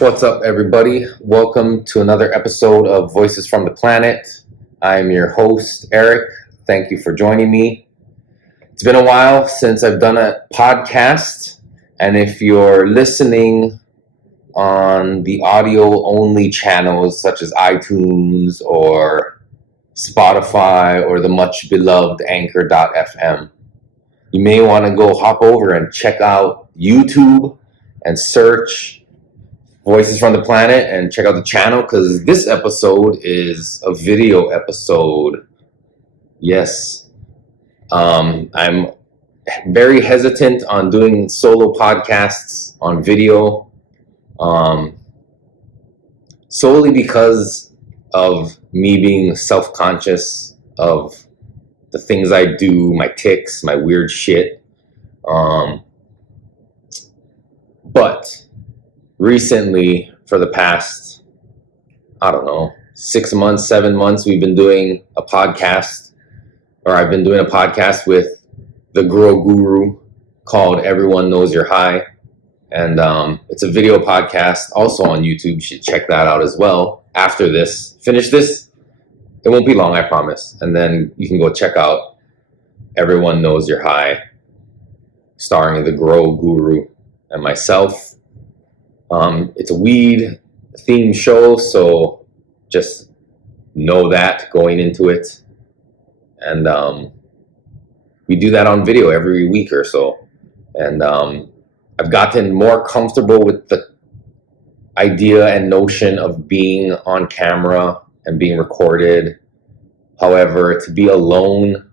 What's up, everybody? Welcome to another episode of Voices from the Planet. I'm your host, Eric. Thank you for joining me. It's been a while since I've done a podcast, and if you're listening on the audio-only channels such as iTunes or Spotify or the much-beloved Anchor.fm, you may want to go hop over and check out YouTube and search Voices from the Planet and check out the channel, because this episode is a video episode. Yes. I'm very hesitant on doing solo podcasts on video, solely because of me being self-conscious of the things I do, my tics, my weird shit. But recently, for the past, 6 months, 7 months, we've been doing a podcast, or I've been doing a podcast with the Grow Guru called Everyone Knows You're High. And it's a video podcast also on YouTube. You should check that out as well. After this, finish this, it won't be long, I promise. And then you can go check out Everyone Knows You're High, starring the Grow Guru and myself. It's a weed themed show, so just know that going into it. And we do that on video every week or so. And I've gotten more comfortable with the idea and notion of being on camera and being recorded. However, to be alone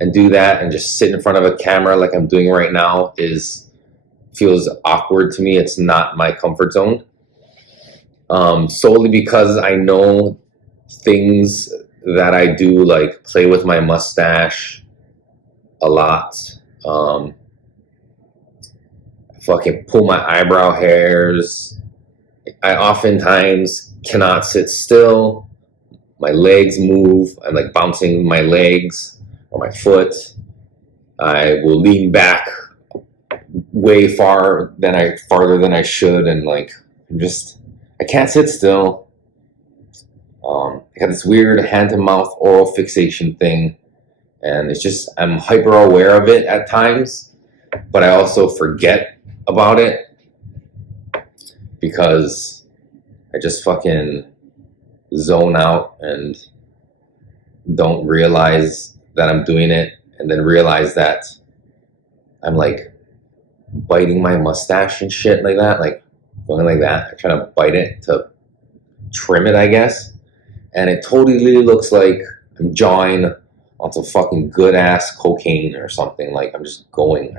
and do that and just sit in front of a camera like I'm doing right now feels awkward to me. It's not my comfort zone. Solely because I know things that I do, like play with my mustache a lot. Fucking pull my eyebrow hairs. I oftentimes cannot sit still. My legs move. I'm like bouncing my legs or my foot. I will lean back way farther than I should, and like I can't sit still. I got this weird hand to mouth oral fixation thing, and it's just I'm hyper aware of it at times, but I also forget about it because I just fucking zone out and don't realize that I'm doing it, and then realize that I'm like biting my mustache and shit like that, like going like that. I try to bite it to trim it, I guess, and it totally looks like I'm jawing on some fucking good ass cocaine or something. Like I'm just going,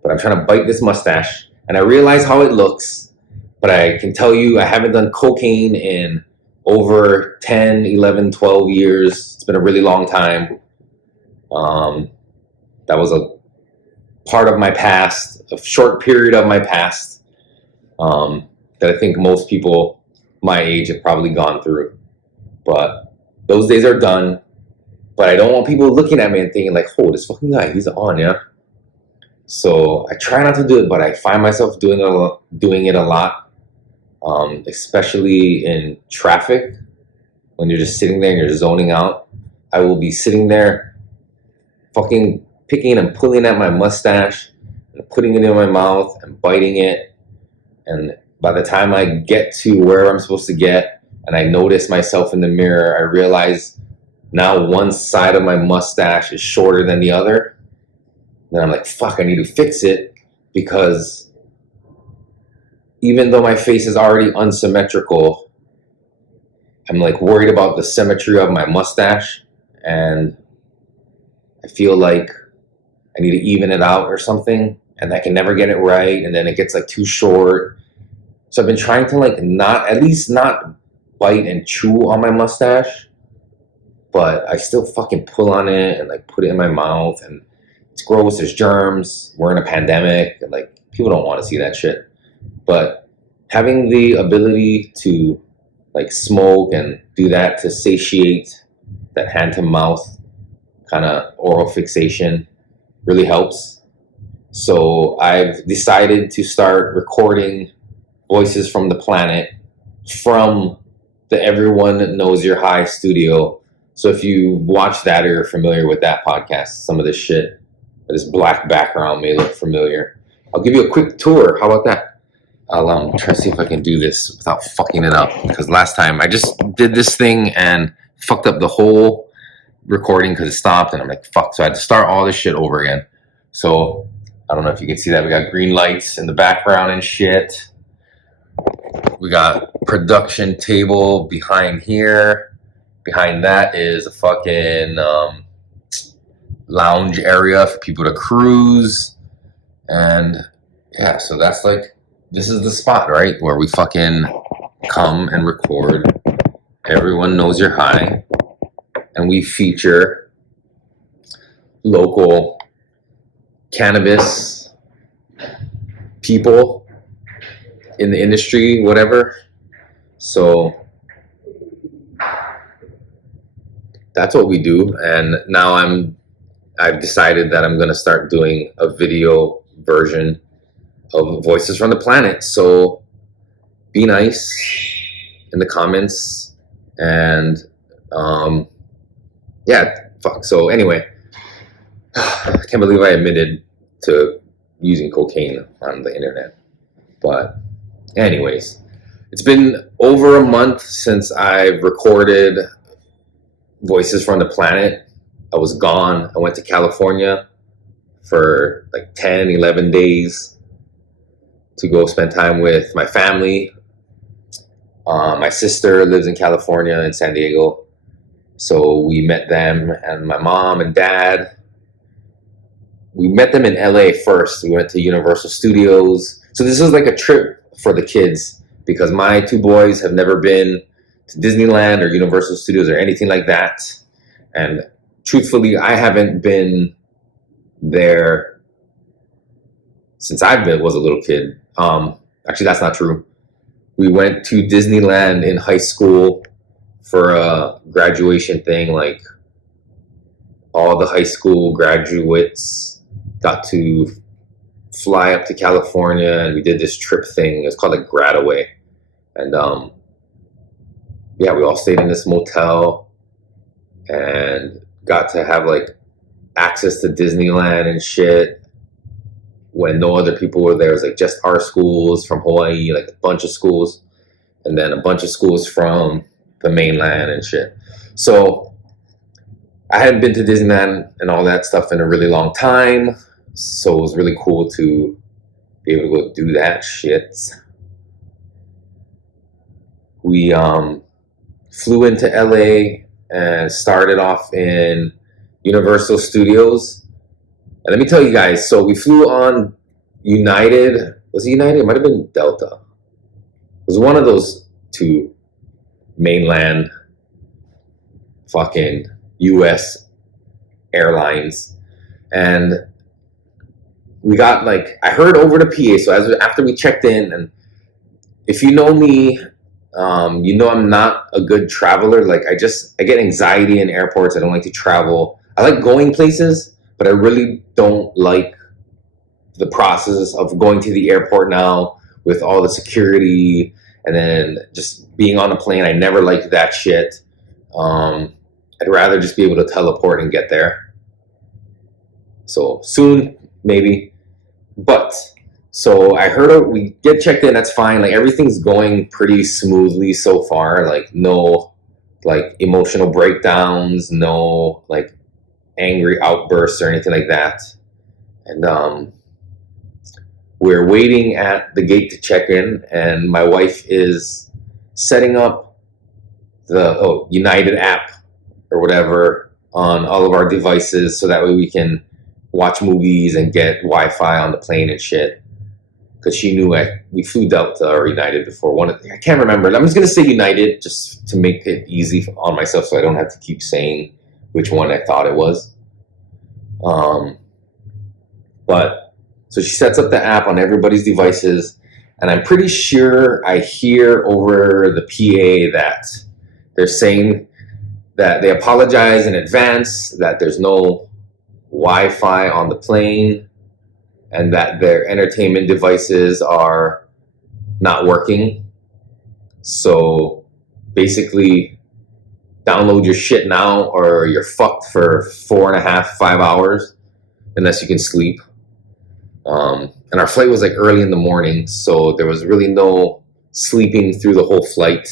but I'm trying to bite this mustache, and I realize how it looks, but I can tell you I haven't done cocaine in over 10, 11, 12 years. It's been a really long time. That was a part of my past, a short period of my past, that I think most people my age have probably gone through. But those days are done. But I don't want people looking at me and thinking like, oh, this fucking guy, he's on, yeah? So I try not to do it, but I find myself doing it a lot, especially in traffic. When you're just sitting there and you're zoning out, I will be sitting there fucking picking and pulling at my mustache and putting it in my mouth and biting it. And by the time I get to where I'm supposed to get and I notice myself in the mirror, I realize now one side of my mustache is shorter than the other. Then I'm like, fuck, I need to fix it, because even though my face is already unsymmetrical, I'm like worried about the symmetry of my mustache, and I feel like I need to even it out or something, and I can never get it right, and then it gets like too short. So I've been trying to like not bite and chew on my mustache, but I still fucking pull on it and like put it in my mouth, and it's gross. There's germs. We're in a pandemic, and like people don't want to see that shit. But having the ability to like smoke and do that to satiate that hand to mouth kind of oral fixation really helps. So I've decided to start recording Voices from the Planet from the Everyone Knows You're High studio. So if you watch that or you're familiar with that podcast, some of this shit, this black background may look familiar. I'll give you a quick tour. How about that? I'll try to see if I can do this without fucking it up. Because last time I just did this thing and fucked up the whole recording because it stopped. And I'm like, fuck. So I had to start all this shit over again. So I don't know if you can see that. We got green lights in the background and shit. We got production table behind here. Behind that is a fucking lounge area for people to cruise. And yeah, so that's like, this is the spot, right? Where we fucking come and record Everyone Knows You're High. And we feature local cannabis people in the industry, whatever. So that's what we do. And now I've decided that I'm going to start doing a video version of Voices from the Planet. So be nice in the comments. And yeah, fuck. So anyway, I can't believe I admitted to using cocaine on the internet. But anyways, it's been over a month since I've recorded Voices from the Planet. I was gone. I went to California for like 10, 11 days to go spend time with my family. My sister lives in California, in San Diego. So we met them, and my mom and dad. We met them in LA first. We went to Universal Studios. So this is like a trip for the kids because my two boys have never been to Disneyland or Universal Studios or anything like that. And truthfully, I haven't been there since I was a little kid. Actually, that's not true. We went to Disneyland in high school for a graduation thing. Like all the high school graduates got to fly up to California, and we did this trip thing. It's called like Gradaway. And yeah, we all stayed in this motel and got to have like access to Disneyland and shit when no other people were there. It was like just our schools from Hawaii, like a bunch of schools, and then a bunch of schools from the mainland and shit. So I hadn't been to Disneyland and all that stuff in a really long time, so it was really cool to be able to go do that shit. We flew into LA and started off in Universal Studios. And let me tell you guys, so we flew on United. Was it United? It might have been Delta. It was one of those two mainland fucking US airlines. And we got like, I heard over the PA, so after we checked in, and if you know me, you know I'm not a good traveler. Like I get anxiety in airports. I don't like to travel. I like going places, but I really don't like the process of going to the airport now with all the security and then just being on a plane. I never liked that shit. I'd rather just be able to teleport and get there. So soon, maybe. But so I heard we get checked in. That's fine. Like everything's going pretty smoothly so far. Like no, like emotional breakdowns. No, like angry outbursts or anything like that. And we're waiting at the gate to check in, and my wife is setting up the United app or whatever on all of our devices so that way we can watch movies and get Wi-Fi on the plane and shit. Because she knew we flew Delta or United before. I can't remember. I'm just going to say United just to make it easy on myself so I don't have to keep saying which one I thought it was. But so she sets up the app on everybody's devices, and I'm pretty sure I hear over the PA that they're saying that they apologize in advance, that there's no Wi-Fi on the plane, and that their entertainment devices are not working. So basically, download your shit now or you're fucked for 4.5, 5 hours unless you can sleep. And our flight was like early in the morning, so there was really no sleeping through the whole flight.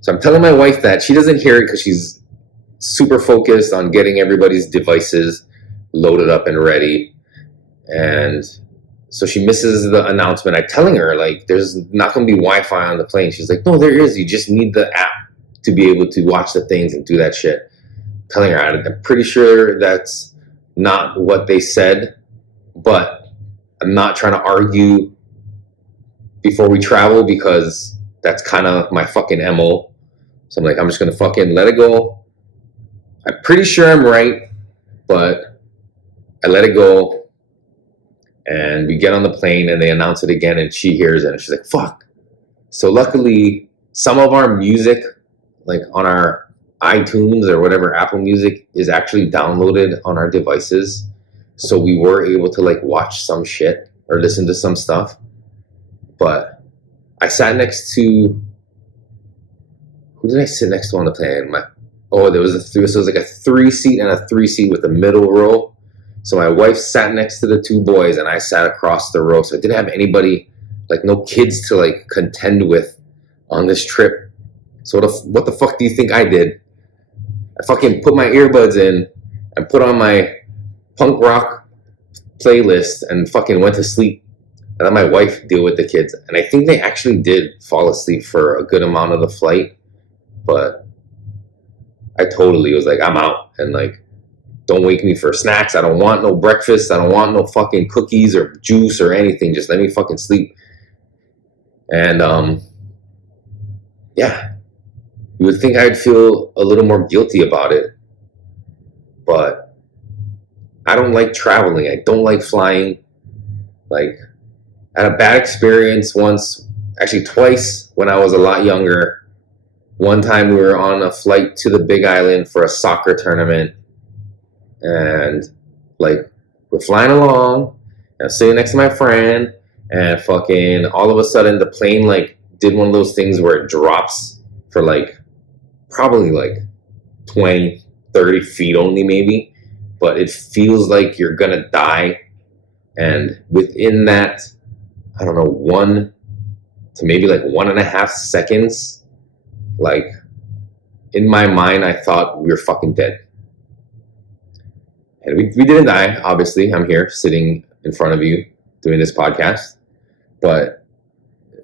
So I'm telling my wife that. She doesn't hear it because she's super focused on getting everybody's devices loaded up and ready. And so she misses the announcement. I'm telling her, like, there's not going to be Wi-Fi on the plane. She's like, no, there is. You just need the app to be able to watch the things and do that shit. I'm telling her, I'm pretty sure that's not what they said, but I'm not trying to argue before we travel because that's kind of my fucking MO. So I'm like, I'm just going to fucking let it go. I'm pretty sure I'm right, but I let it go. And we get on the plane and they announce it again and she hears it and she's like, fuck. So luckily, some of our music, like on our iTunes or whatever, Apple Music, is actually downloaded on our devices. So we were able to like watch some shit or listen to some stuff. But I sat next to, who did I sit next to on the plane? There was like a 3-seat and a 3-seat with the middle row. So my wife sat next to the 2 boys and I sat across the row. So I didn't have anybody, like no kids to like contend with on this trip. So what the fuck do you think I did? I fucking put my earbuds in and put on my punk rock playlist and fucking went to sleep. And let my wife deal with the kids. And I think they actually did fall asleep for a good amount of the flight. But I totally was like, I'm out. And like, don't wake me for snacks. I don't want no breakfast. I don't want no fucking cookies or juice or anything. Just let me fucking sleep. And yeah, you would think I'd feel a little more guilty about it. But I don't like traveling. I don't like flying. Like, I had a bad experience once, actually twice when I was a lot younger. One time we were on a flight to the Big Island for a soccer tournament. And like, we're flying along, and I'm sitting next to my friend, and fucking all of a sudden the plane like did one of those things where it drops for like probably like 20, 30 feet only maybe, but it feels like you're gonna die. And within that, I don't know, 1 to maybe like 1.5 seconds, like in my mind I thought we were fucking dead. And we didn't die, obviously. I'm here sitting in front of you doing this podcast. But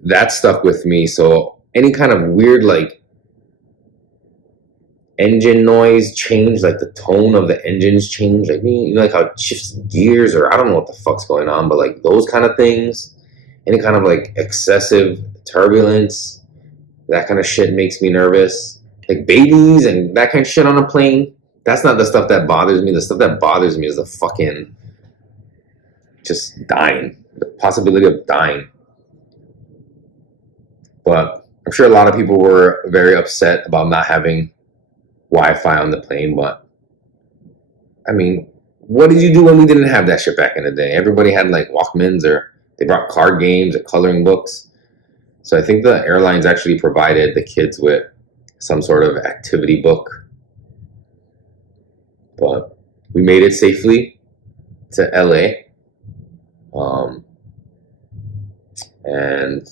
that stuck with me. So any kind of weird like engine noise change, like the tone of the engines change, like, you know, like how it shifts gears, or I don't know what the fuck's going on, but like those kind of things, any kind of like excessive turbulence, that kind of shit makes me nervous. Like babies and that kind of shit on a plane. That's not the stuff that bothers me. The stuff that bothers me is the fucking just dying. The possibility of dying. But I'm sure a lot of people were very upset about not having Wi-Fi on the plane. But, I mean, what did you do when we didn't have that shit back in the day? Everybody had like Walkmans, or they brought card games or coloring books. So I think the airlines actually provided the kids with some sort of activity book. But we made it safely to LA. And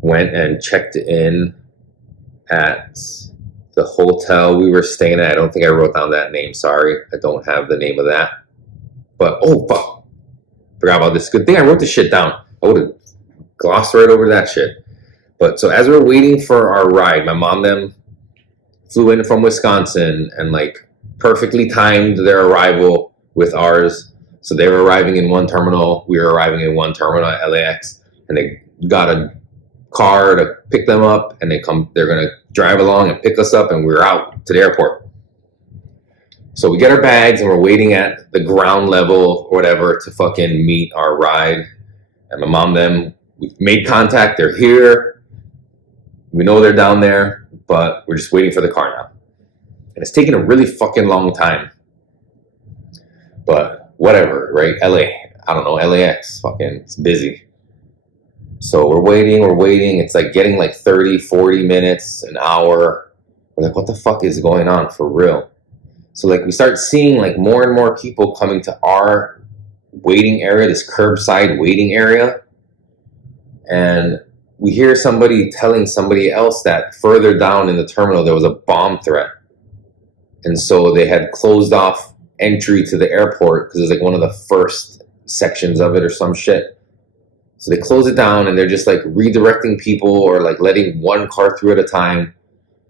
went and checked in at the hotel we were staying at. I don't think I wrote down that name. Sorry, I don't have the name of that. But, oh, fuck. Forgot about this. Good thing I wrote this shit down. I would have glossed right over that shit. But so as we're waiting for our ride, my mom them flew in from Wisconsin and like perfectly timed their arrival with ours. So they were arriving in one terminal, we were arriving in one terminal at LAX, and they got a car to pick them up, and they're gonna drive along and pick us up, and we're out to the airport. So we get our bags and we're waiting at the ground level or whatever to fucking meet our ride. And my mom them, we've made contact, they're here. We know they're down there, but we're just waiting for the car now. And it's taking a really fucking long time. But whatever, right? LA, I don't know, LAX, fucking, it's busy. So we're waiting. It's like getting like 30, 40 minutes, an hour. We're like, what the fuck is going on for real? So like we start seeing like more and more people coming to our waiting area, this curbside waiting area. And we hear somebody telling somebody else that further down in the terminal there was a bomb threat. And so they had closed off entry to the airport because it was like one of the first sections of it or some shit. So they close it down and they're just like redirecting people or like letting one car through at a time.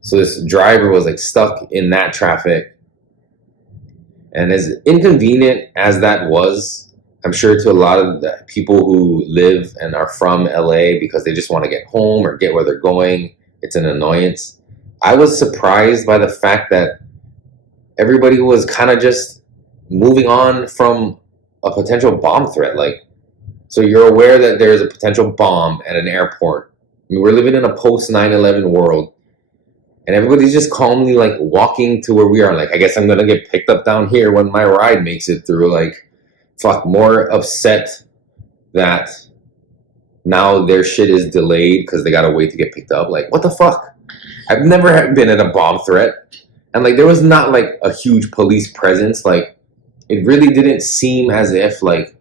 So this driver was like stuck in that traffic. And as inconvenient as that was, I'm sure to a lot of the people who live and are from LA because they just want to get home or get where they're going, it's an annoyance. I was surprised by the fact that everybody was kind of just moving on from a potential bomb threat. Like, so you're aware that there's a potential bomb at an airport. I mean, we're living in a post 9/11 world, and everybody's just calmly like walking to where we are. Like, I guess I'm gonna get picked up down here when my ride makes it through. Like, fuck, more upset that now their shit is delayed because they gotta wait to get picked up. Like, what the fuck? I've never been in a bomb threat, and like there was not like a huge police presence. Like, it really didn't seem as if like,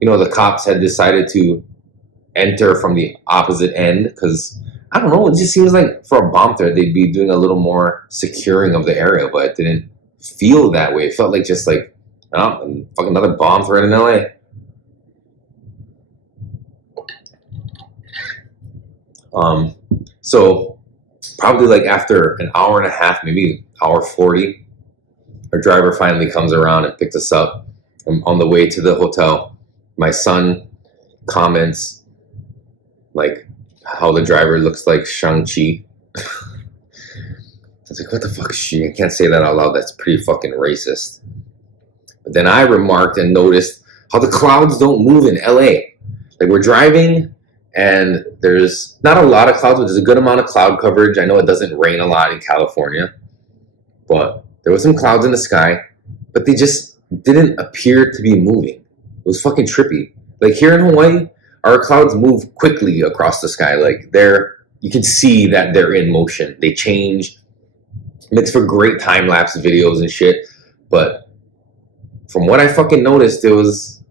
you know, the cops had decided to enter from the opposite end because I don't know, it just seems like for a bomb threat they'd be doing a little more securing of the area, but it didn't feel that way. It felt like just like, oh, fucking another bomb threat in LA. So probably like after an hour and a half, maybe hour 40, our driver finally comes around and picks us up. On the way to the hotel, my son comments like how the driver looks like Shang-Chi. I was like, what the fuck is she? I can't say that out loud. That's pretty fucking racist. But then I remarked and noticed how the clouds don't move in LA. Like, we're driving and there's not a lot of clouds, but there's a good amount of cloud coverage. I know it doesn't rain a lot in California, but there was some clouds in the sky, but they just didn't appear to be moving. It was fucking trippy. Like, here in Hawaii, our clouds move quickly across the sky. Like, you can see that they're in motion. They change. It's for great time-lapse videos and shit. But from what I fucking noticed, it was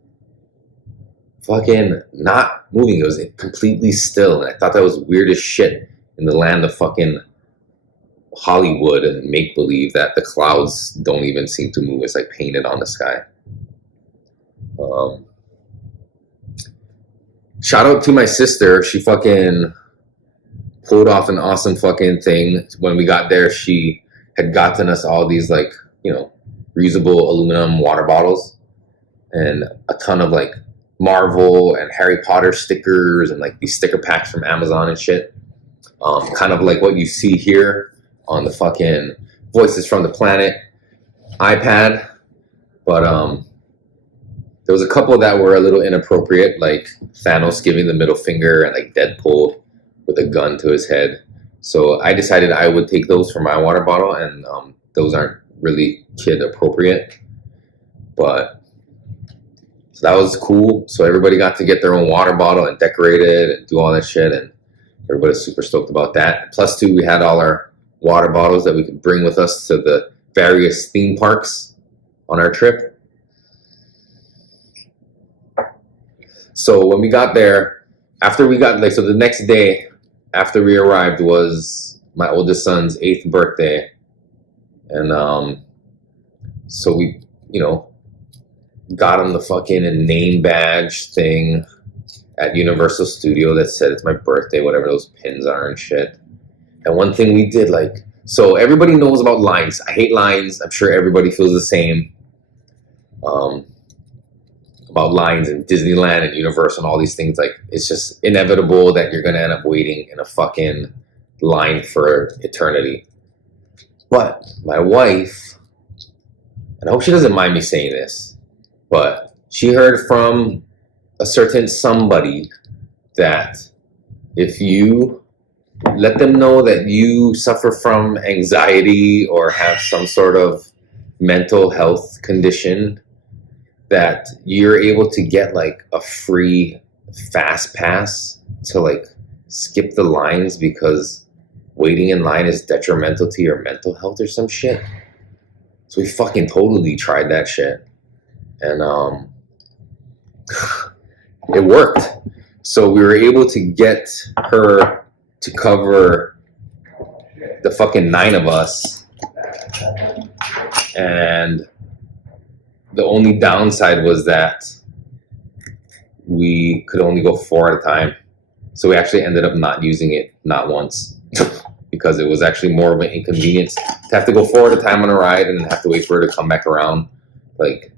fucking not moving. It was completely still. And I thought that was weird as shit in the land of fucking Hollywood and make-believe that the clouds don't even seem to move. It's like painted on the sky. Shout out to my sister. She fucking pulled off an awesome fucking thing. When we got there, she had gotten us all these like, you know, reusable aluminum water bottles and a ton of like Marvel and Harry Potter stickers and like these sticker packs from Amazon and shit. Kind of like what you see here on the fucking Voices from the Planet iPad. But there was a couple that were a little inappropriate, like Thanos giving the middle finger and like Deadpool with a gun to his head. So I decided I would take those for my water bottle, and those aren't really kid appropriate. But so that was cool. So everybody got to get their own water bottle and decorate it and do all that shit, and everybody's super stoked about that. Plus, too, we had all our water bottles that we could bring with us to the various theme parks on our trip. So when we got there, after we got, like, so the next day after we arrived was my oldest son's 8th birthday. And so we, you know, got him the fucking name badge thing at Universal Studio that said it's my birthday, whatever those pins are and shit. And one thing we did, like, so everybody knows about lines. I hate lines. I'm sure everybody feels the same. About lines in Disneyland and Universal and all these things. Like, it's just inevitable that you're going to end up waiting in a fucking line for eternity. But my wife, and I hope she doesn't mind me saying this, but she heard from a certain somebody that if you let them know that you suffer from anxiety or have some sort of mental health condition, that you're able to get like a free fast pass to like skip the lines because waiting in line is detrimental to your mental health or some shit. So we fucking totally tried that shit. And it worked. So we were able to get her to cover the fucking 9 of us. And the only downside was that we could only go 4 at a time. So we actually ended up not using it, not once, because it was actually more of an inconvenience to have to go 4 at a time on a ride and then have to wait for her to come back around. Like,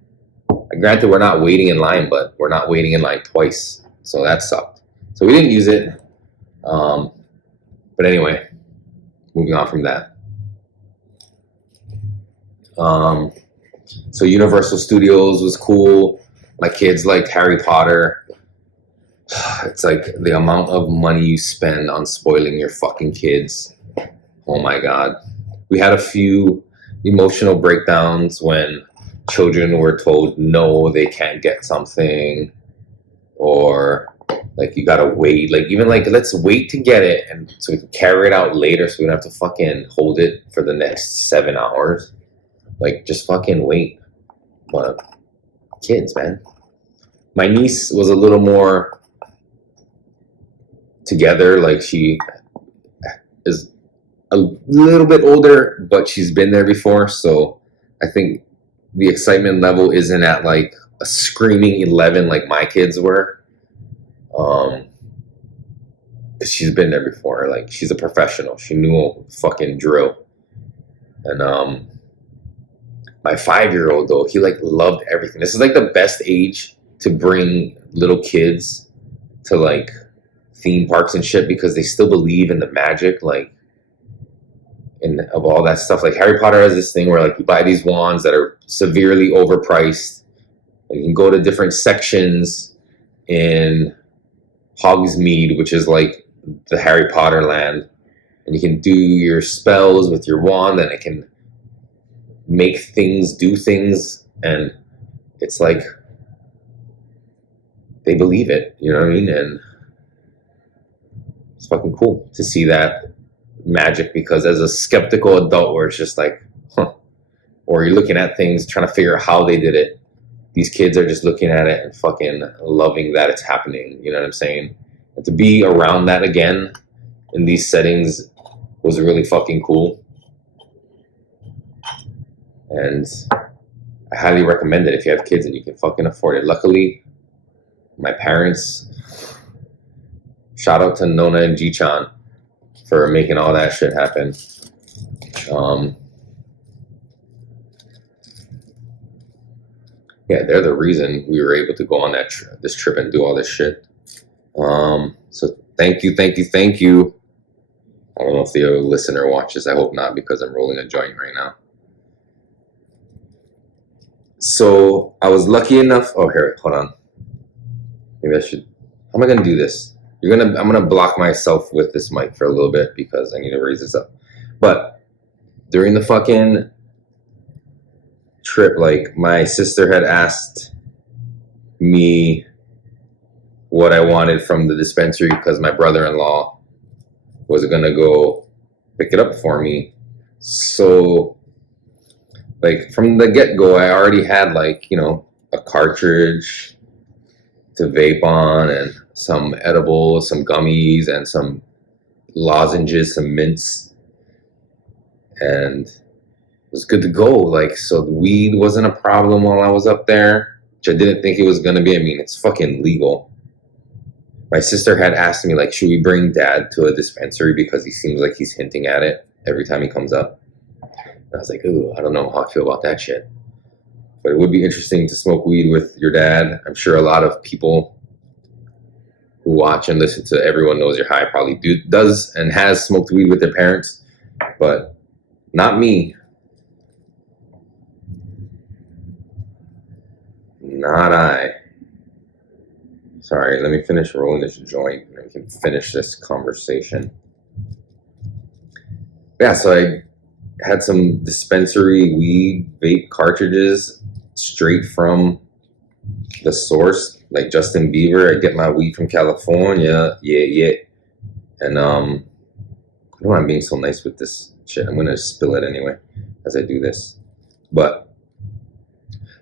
granted, we're not waiting in line, but we're not waiting in line twice. So that sucked. So we didn't use it. But anyway, moving on from that. So Universal Studios was cool. My kids liked Harry Potter. It's like the amount of money you spend on spoiling your fucking kids. Oh my God. We had a few emotional breakdowns when children were told no, they can't get something, or like you gotta wait. Like even like let's wait to get it, and so we can carry it out later, so we don't have to fucking hold it for the next 7 hours. Like just fucking wait. But kids, man. My niece was a little more together. Like she is a little bit older, but she's been there before, so I think the excitement level isn't at like a screaming 11 like my kids were. She's been there before. Like she's a professional. She knew a fucking drill. And my 5-year-old though, he like loved everything. This is like the best age to bring little kids to like theme parks and shit because they still believe in the magic, like of all that stuff. Like Harry Potter has this thing where like you buy these wands that are severely overpriced. And you can go to different sections in Hogsmeade, which is like the Harry Potter land, and you can do your spells with your wand, and it can make things do things, and it's like they believe it, you know what I mean? And it's fucking cool to see that magic, because as a skeptical adult where it's just like, huh, or you're looking at things trying to figure out how they did it, these kids are just looking at it and fucking loving that it's happening, you know what I'm saying? And to be around that again in these settings was really fucking cool. And I highly recommend it if you have kids and you can fucking afford it. Luckily, my parents, shout out to Nona and Ji-chan for making all that shit happen. Yeah, they're the reason we were able to go on that this trip and do all this shit. So thank you. I don't know if the listener watches. I hope not, because I'm rolling a joint right now. So I was lucky enough. Oh, here, hold on. Maybe I should. How am I gonna do this? I'm gonna block myself with this mic for a little bit because I need to raise this up. But during the fucking trip, like my sister had asked me what I wanted from the dispensary because my brother-in-law was gonna go pick it up for me. So like from the get-go, I already had like, you know, a cartridge to vape on and some edibles, some gummies, and some lozenges, some mints, and it was good to go. Like, so the weed wasn't a problem while I was up there, which I didn't think it was gonna be. I mean, it's fucking legal. My sister had asked me, like, should we bring Dad to a dispensary because he seems like he's hinting at it every time he comes up. And I was like, ooh, I don't know how I feel about that shit. But it would be interesting to smoke weed with your dad. I'm sure a lot of people who watch and listen to Everyone Knows You're High probably does and has smoked weed with their parents, but not me. Not I. Sorry, let me finish rolling this joint and we can finish this conversation. Yeah, so I had some dispensary weed vape cartridges straight from the source, like Justin Bieber. I get my weed from California. Yeah. And I don't know why I'm being so nice with this shit. I'm gonna spill it anyway as I do this. But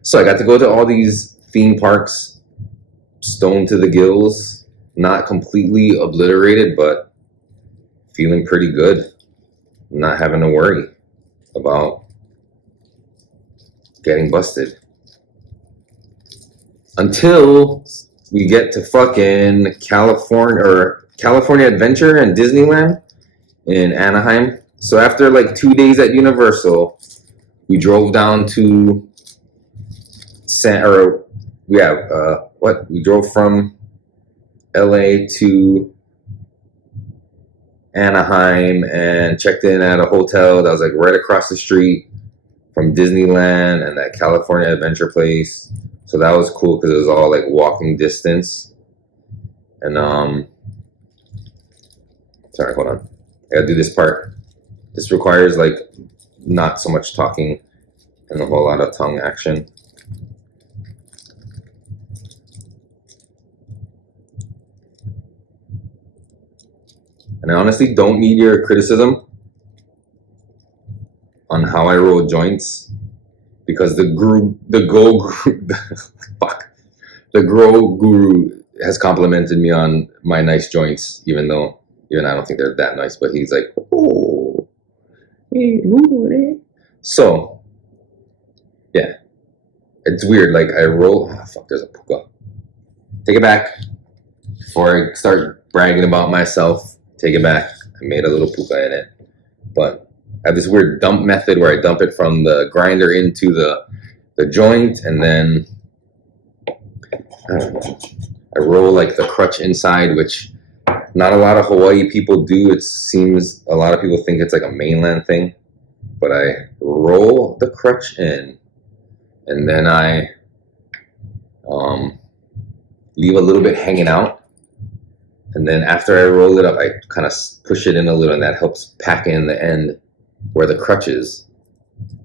so I got to go to all these theme parks, stoned to the gills, not completely obliterated, but feeling pretty good. Not having to worry about getting busted. Until we get to fucking California Adventure and Disneyland in Anaheim. So after like 2 days at Universal, we drove down to we drove from LA to Anaheim and checked in at a hotel that was like right across the street from Disneyland and that California Adventure place. So that was cool because it was all like walking distance. And sorry, hold on. I gotta do this part. This requires like not so much talking and a whole lot of tongue action. And I honestly don't need your criticism on how I roll joints, because the Grow Guru has complimented me on my nice joints, even I don't think they're that nice, but he's like, oh, so yeah, it's weird. Like I roll. Oh, fuck, there's a puka. Take it back before I start bragging about myself. Take it back. I made a little puka in it, but I have this weird dump method where I dump it from the grinder into the joint, and then I roll like the crutch inside, which not a lot of Hawaii people do. It seems a lot of people think it's like a mainland thing, but I roll the crutch in, and then I leave a little bit hanging out. And then after I roll it up, I kind of push it in a little, and that helps pack in the end where the crutch is.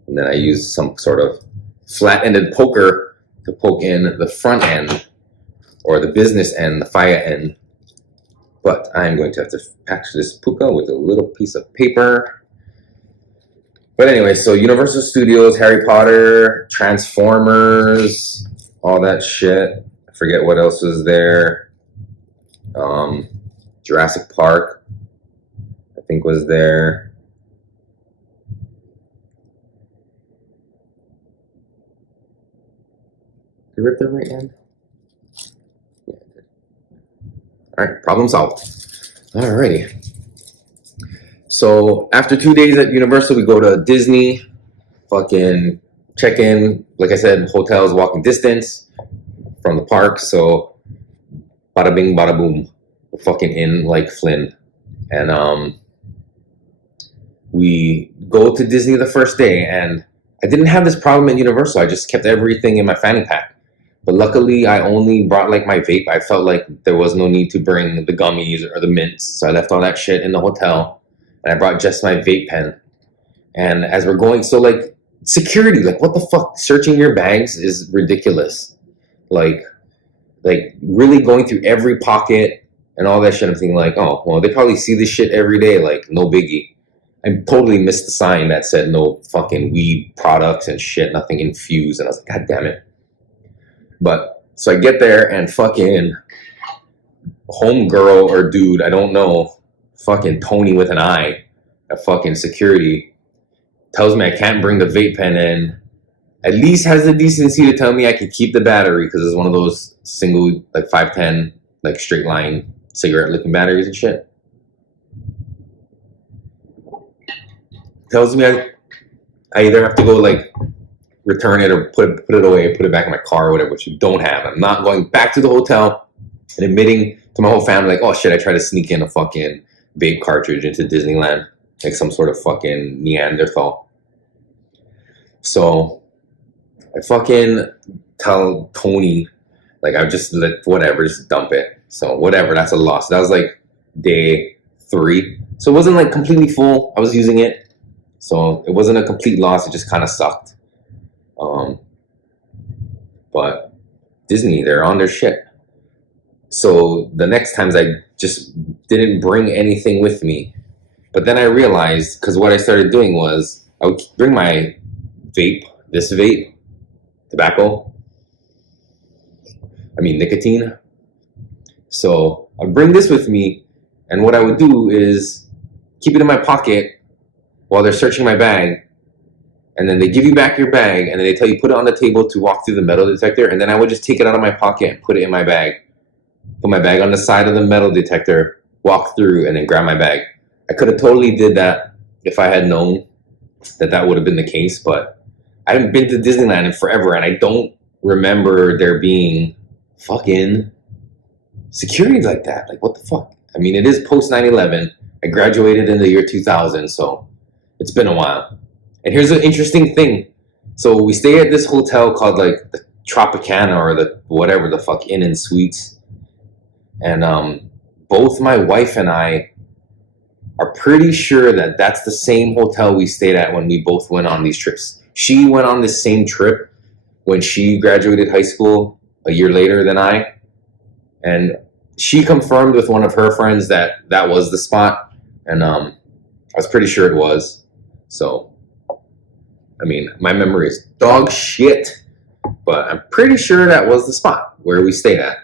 And then I use some sort of flat-ended poker to poke in the front end, or the business end, the fire end. But I'm going to have to patch this puka with a little piece of paper. But anyway, so Universal Studios, Harry Potter, Transformers, all that shit. I forget what else was there. Jurassic Park, I think, was there. Did I rip the right end? Yeah. Alright, problem solved. Alrighty. So after 2 days at Universal, we go to Disney, fucking check in. Like I said, hotels walking distance from the park. So bada bing, bada boom. We're fucking in like Flynn. And we go to Disney the first day, and I didn't have this problem at Universal. I just kept everything in my fanny pack. But luckily, I only brought like my vape. I felt like there was no need to bring the gummies or the mints, so I left all that shit in the hotel, and I brought just my vape pen. And as we're going, so like security, like what the fuck? Searching your bags is ridiculous. Like really going through every pocket and all that shit. I'm thinking like, oh, well, they probably see this shit every day, like no biggie. I totally missed the sign that said no fucking weed products and shit, nothing infused. And I was like, God damn it. But so I get there, and fucking homegirl or dude, I don't know, fucking Tony with an I at fucking security tells me I can't bring the vape pen in. At least has the decency to tell me I can keep the battery, because it's one of those single, like 510, like straight line cigarette licking batteries and shit. Tells me I either have to go like return it or put it away, put it back in my car or whatever, which you don't have. I'm not going back to the hotel and admitting to my whole family like, oh shit, I tried to sneak in a fucking vape cartridge into Disneyland, like some sort of fucking Neanderthal. So I fucking tell Tony, like, I just let whatever, just dump it. So whatever, that's a loss. That was like day 3. So it wasn't like completely full. I was using it. So it wasn't a complete loss. It just kind of sucked. But Disney. They're on their shit. So the next times I just didn't bring anything with me. But then I realized, because what I started doing was I would bring my vape, tobacco, nicotine. So I'd bring this with me, and what I would do is keep it in my pocket while they're searching my bag, and then they give you back your bag, and then they tell you put it on the table to walk through the metal detector, and then I would just take it out of my pocket and put it in my bag. Put my bag on the side of the metal detector, walk through, and then grab my bag. I could have totally did that if I had known that would have been the case, but I haven't been to Disneyland in forever, and I don't remember there being fucking security like that. Like, what the fuck? I mean, it is post 9/11. I graduated in the year 2000, so it's been a while. And here's an interesting thing. So we stay at this hotel called like the Tropicana or the whatever the fuck Inn and Suites. And both my wife and I are pretty sure that that's the same hotel we stayed at when we both went on these trips. She went on the same trip when she graduated high school a year later than I. And she confirmed with one of her friends that was the spot. And I was pretty sure it was. So, I mean, my memory is dog shit. But I'm pretty sure that was the spot where we stayed at.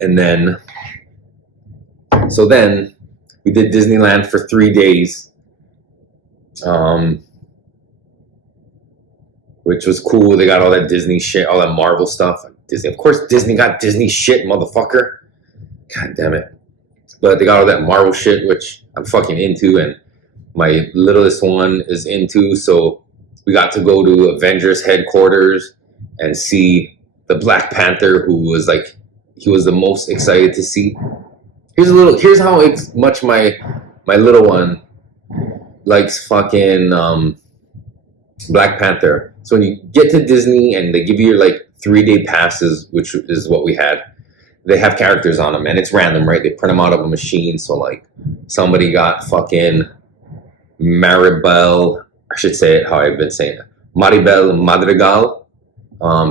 And then, so then we did Disneyland for 3 days, which was cool. They got all that Disney shit, all that Marvel stuff. Disney, of course, Disney got Disney shit, motherfucker. God damn it. But they got all that Marvel shit, which I'm fucking into, and my littlest one is into. So we got to go to Avengers headquarters and see the Black Panther, who was like, he was the most excited to see. Here's how much my little one likes fucking Black Panther. So when you get to Disney and they give you your like 3-day passes, which is what we had, they have characters on them and it's random, right? They print them out of a machine. So like somebody got fucking Maribel, I should say it how I've been saying it, Maribel Madrigal.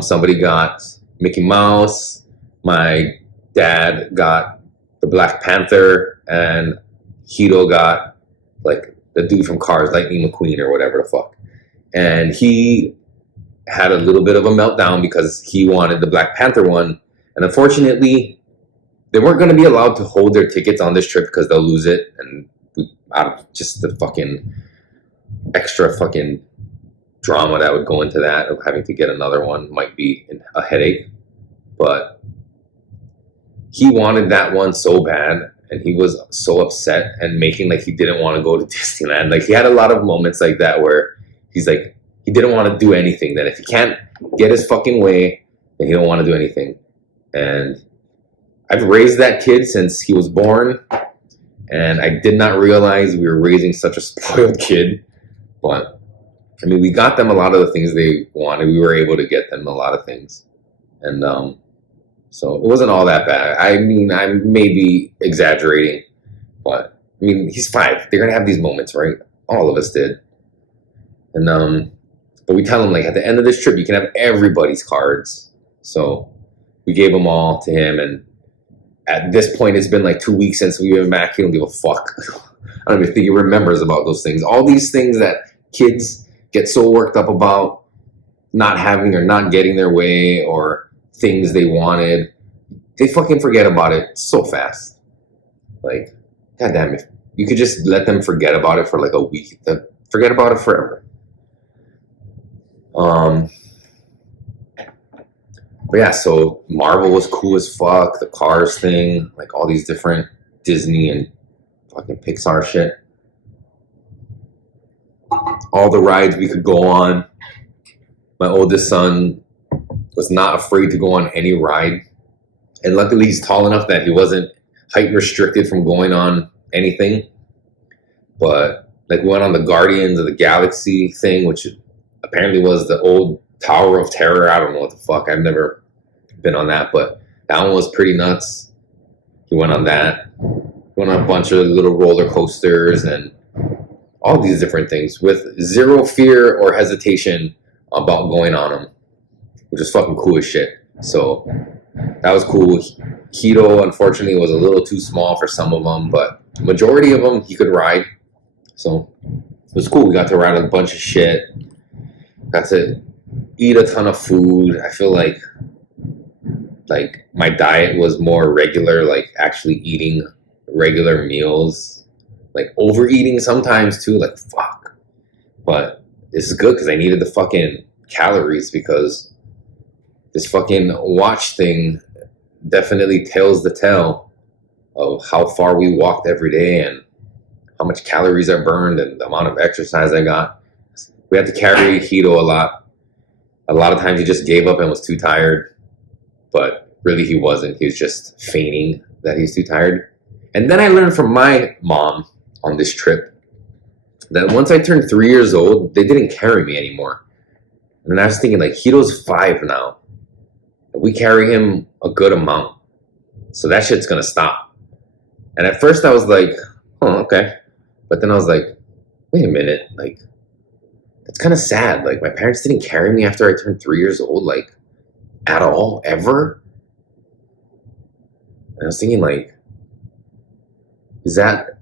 Somebody got Mickey Mouse. My dad got the Black Panther, and Hito got like the dude from Cars, Lightning McQueen or whatever the fuck. And he had a little bit of a meltdown because he wanted the Black Panther one. And unfortunately, they weren't going to be allowed to hold their tickets on this trip because they'll lose it. And just the fucking extra fucking drama that would go into that of having to get another one might be a headache. But he wanted that one so bad, and he was so upset and making like he didn't want to go to Disneyland. Like, he had a lot of moments like that where he's like, he didn't want to do anything. That if he can't get his fucking way, then he don't want to do anything. And I've raised that kid since he was born, and I did not realize we were raising such a spoiled kid. But I mean, we got them a lot of the things they wanted. We were able to get them a lot of things, and so it wasn't all that bad. I mean, I may be exaggerating, but I mean, he's 5. They're gonna have these moments, right? All of us did. And but we tell him, like, at the end of this trip, you can have everybody's cards. So we gave them all to him, and at this point, it's been like 2 weeks since we went back. He don't give a fuck. I don't even think he remembers about those things. All these things that kids get so worked up about not having or not getting their way, or things they wanted, they fucking forget about it so fast. Like, goddamn, if you could just let them forget about it for like a week, forget about it forever. But yeah, so Marvel was cool as fuck. The Cars thing, like all these different Disney and fucking Pixar shit. All the rides we could go on. My oldest son was not afraid to go on any ride. And luckily he's tall enough that he wasn't height restricted from going on anything. But like, we went on the Guardians of the Galaxy thing, which apparently was the old Tower of Terror. I don't know what the fuck. I've never been on that, but that one was pretty nuts. He went on that. He went on a bunch of little roller coasters and all these different things with zero fear or hesitation about going on him, which is fucking cool as shit. So that was cool. Hito, unfortunately, was a little too small for some of them, but majority of them he could ride. So it was cool. We got to ride a bunch of shit. Got to eat a ton of food. I feel like my diet was more regular, like actually eating regular meals, like overeating sometimes too, like fuck. But this is good because I needed the fucking calories, because this fucking watch thing definitely tells the tale of how far we walked every day and how much calories I burned and the amount of exercise I got. We had to carry Hito a lot. A lot of times he just gave up and was too tired, but really he wasn't. He was just feigning that he's too tired. And then I learned from my mom on this trip that once I turned 3 years old, they didn't carry me anymore. And then I was thinking, like, Hito's 5 now. We carry him a good amount. So that shit's gonna stop. And at first I was like, oh, okay. But then I was like, wait a minute, like, that's kind of sad. Like, my parents didn't carry me after I turned 3 years old, like, at all, ever. And I was thinking, like, is that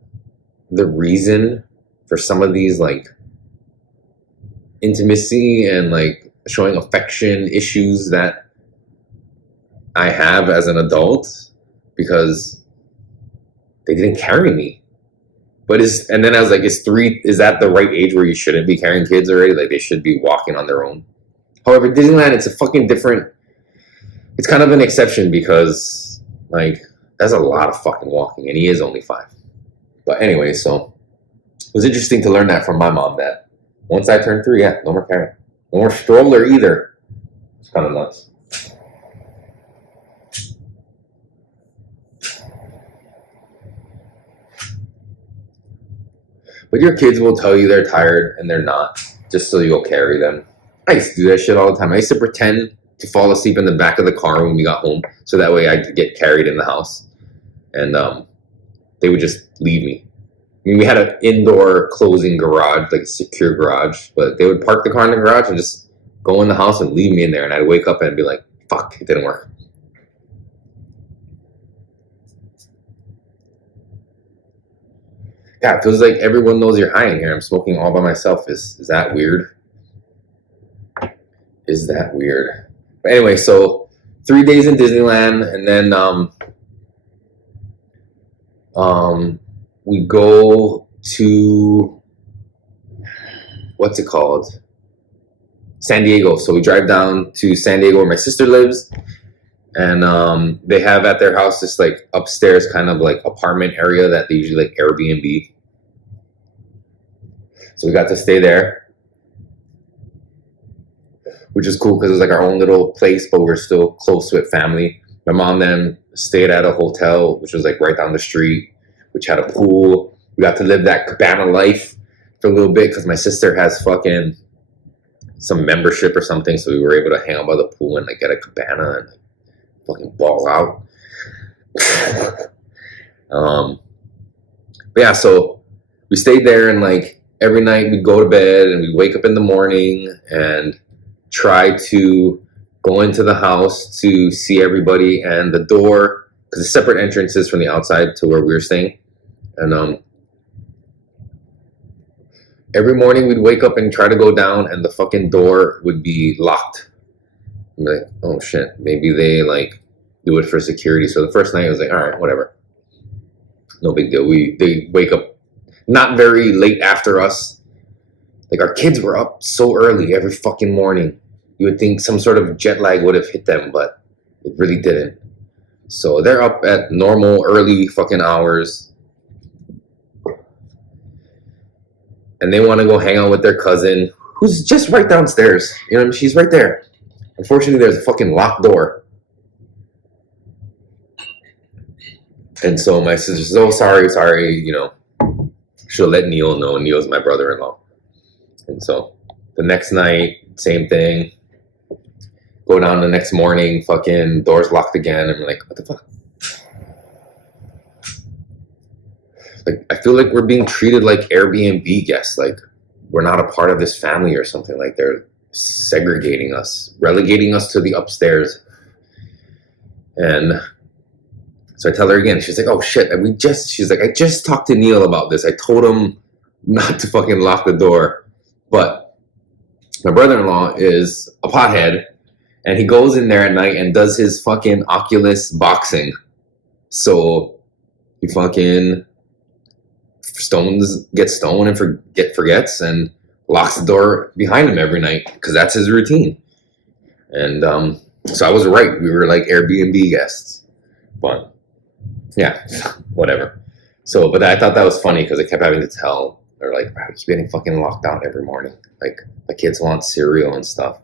the reason for some of these, like, intimacy and, like, showing affection issues that I have as an adult? Because they didn't carry me. And then I was like, is that the right age where you shouldn't be carrying kids already? Like, they should be walking on their own. However, Disneyland, it's a fucking different, it's kind of an exception because, like, that's a lot of fucking walking, and he is only 5. But anyway, so it was interesting to learn that from my mom, that once I turned 3, yeah, no more carrying. No more stroller either. It's kind of nuts. But your kids will tell you they're tired and they're not, just so you'll carry them. I used to do that shit all the time. I used to pretend to fall asleep in the back of the car when we got home, so that way I could get carried in the house. And they would just leave me. I mean, we had an indoor closing garage, like a secure garage, but they would park the car in the garage and just go in the house and leave me in there. And I'd wake up and be like, fuck, it didn't work. Yeah, it feels like everyone knows you're high in here. I'm smoking all by myself. Is that weird? Is that weird? But anyway, so 3 days in Disneyland, and then we go to, what's it called? San Diego. So we drive down to San Diego where my sister lives, and they have at their house this like upstairs kind of like apartment area that they usually like Airbnb. So we got to stay there, which is cool because it's like our own little place, but we're still close with family. My mom then stayed at a hotel, which was like right down the street, which had a pool. We got to live that cabana life for a little bit because my sister has fucking some membership or something, so we were able to hang out by the pool and like get a cabana and like, fucking ball out. But yeah, so we stayed there, and like every night we'd go to bed and we'd wake up in the morning and try to go into the house to see everybody, and the door, because it's separate entrances from the outside to where we were staying. And every morning we'd wake up and try to go down, and the fucking door would be locked. I'm like, oh shit, maybe they like do it for security. So the first night I was like, all right, whatever, no big deal. They wake up not very late after us. Like, our kids were up so early every fucking morning. You would think some sort of jet lag would have hit them, but it really didn't. So they're up at normal early fucking hours, and they want to go hang out with their cousin, who's just right downstairs. You know what I mean? She's right there. Unfortunately, there's a fucking locked door. And so my sister says, oh, sorry, you know, she'll let Neil know. Neil's my brother-in-law. And so the next night, same thing. Go down the next morning, fucking doors locked again. I'm like, what the fuck? Like, I feel like we're being treated like Airbnb guests. Like, we're not a part of this family or something. Like, they're segregating us, relegating us to the upstairs. And so I tell her again, she's like, oh shit, she's like, I just talked to Neil about this. I told him not to fucking lock the door. But my brother-in-law is a pothead, and he goes in there at night and does his fucking Oculus boxing. So he fucking gets stoned and forgets and locks the door behind him every night because that's his routine. And so I was right. We were like Airbnb guests. But yeah, whatever. So, but I thought that was funny because I kept having to tell her, like, I was getting fucking locked out every morning. Like, my kids want cereal and stuff.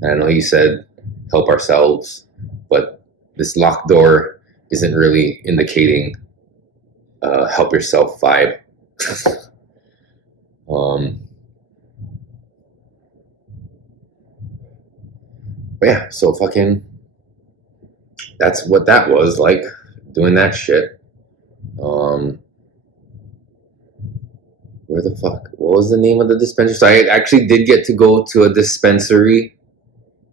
And I know you said help ourselves, but this locked door isn't really indicating help yourself vibe. But yeah, so fucking, that's what that was like, doing that shit. Where the fuck, what was the name of the dispensary? So I actually did get to go to a dispensary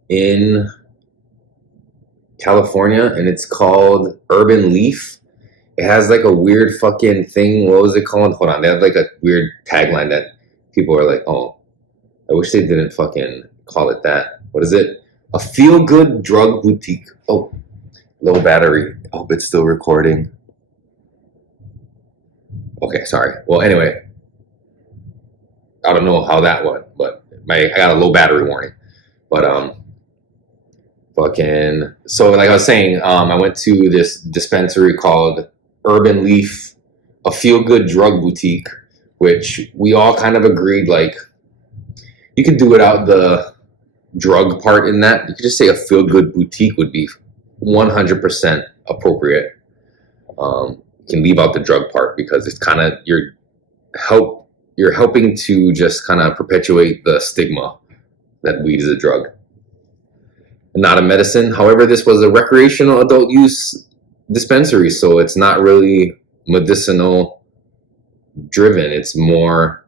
in California, and it's called Urban Leaf. It has like a weird fucking thing. What was it called? Hold on, they have like a weird tagline that people are like, oh, I wish they didn't fucking call it that. What is it? A feel-good drug boutique. Oh, low battery. I hope it's still recording. Okay, sorry. Well, anyway, I don't know how that went, but I got a low battery warning. But fucking, so like I was saying, I went to this dispensary called Urban Leaf, a feel-good drug boutique, which we all kind of agreed, like, you could do without the drug part in that. You could just say a feel-good boutique would be 100% appropriate. You can leave out the drug part because it's kind of, you're helping to just kind of perpetuate the stigma that weed is a drug and not a medicine. However, this was a recreational adult use dispensary, so it's not really medicinal driven. It's more,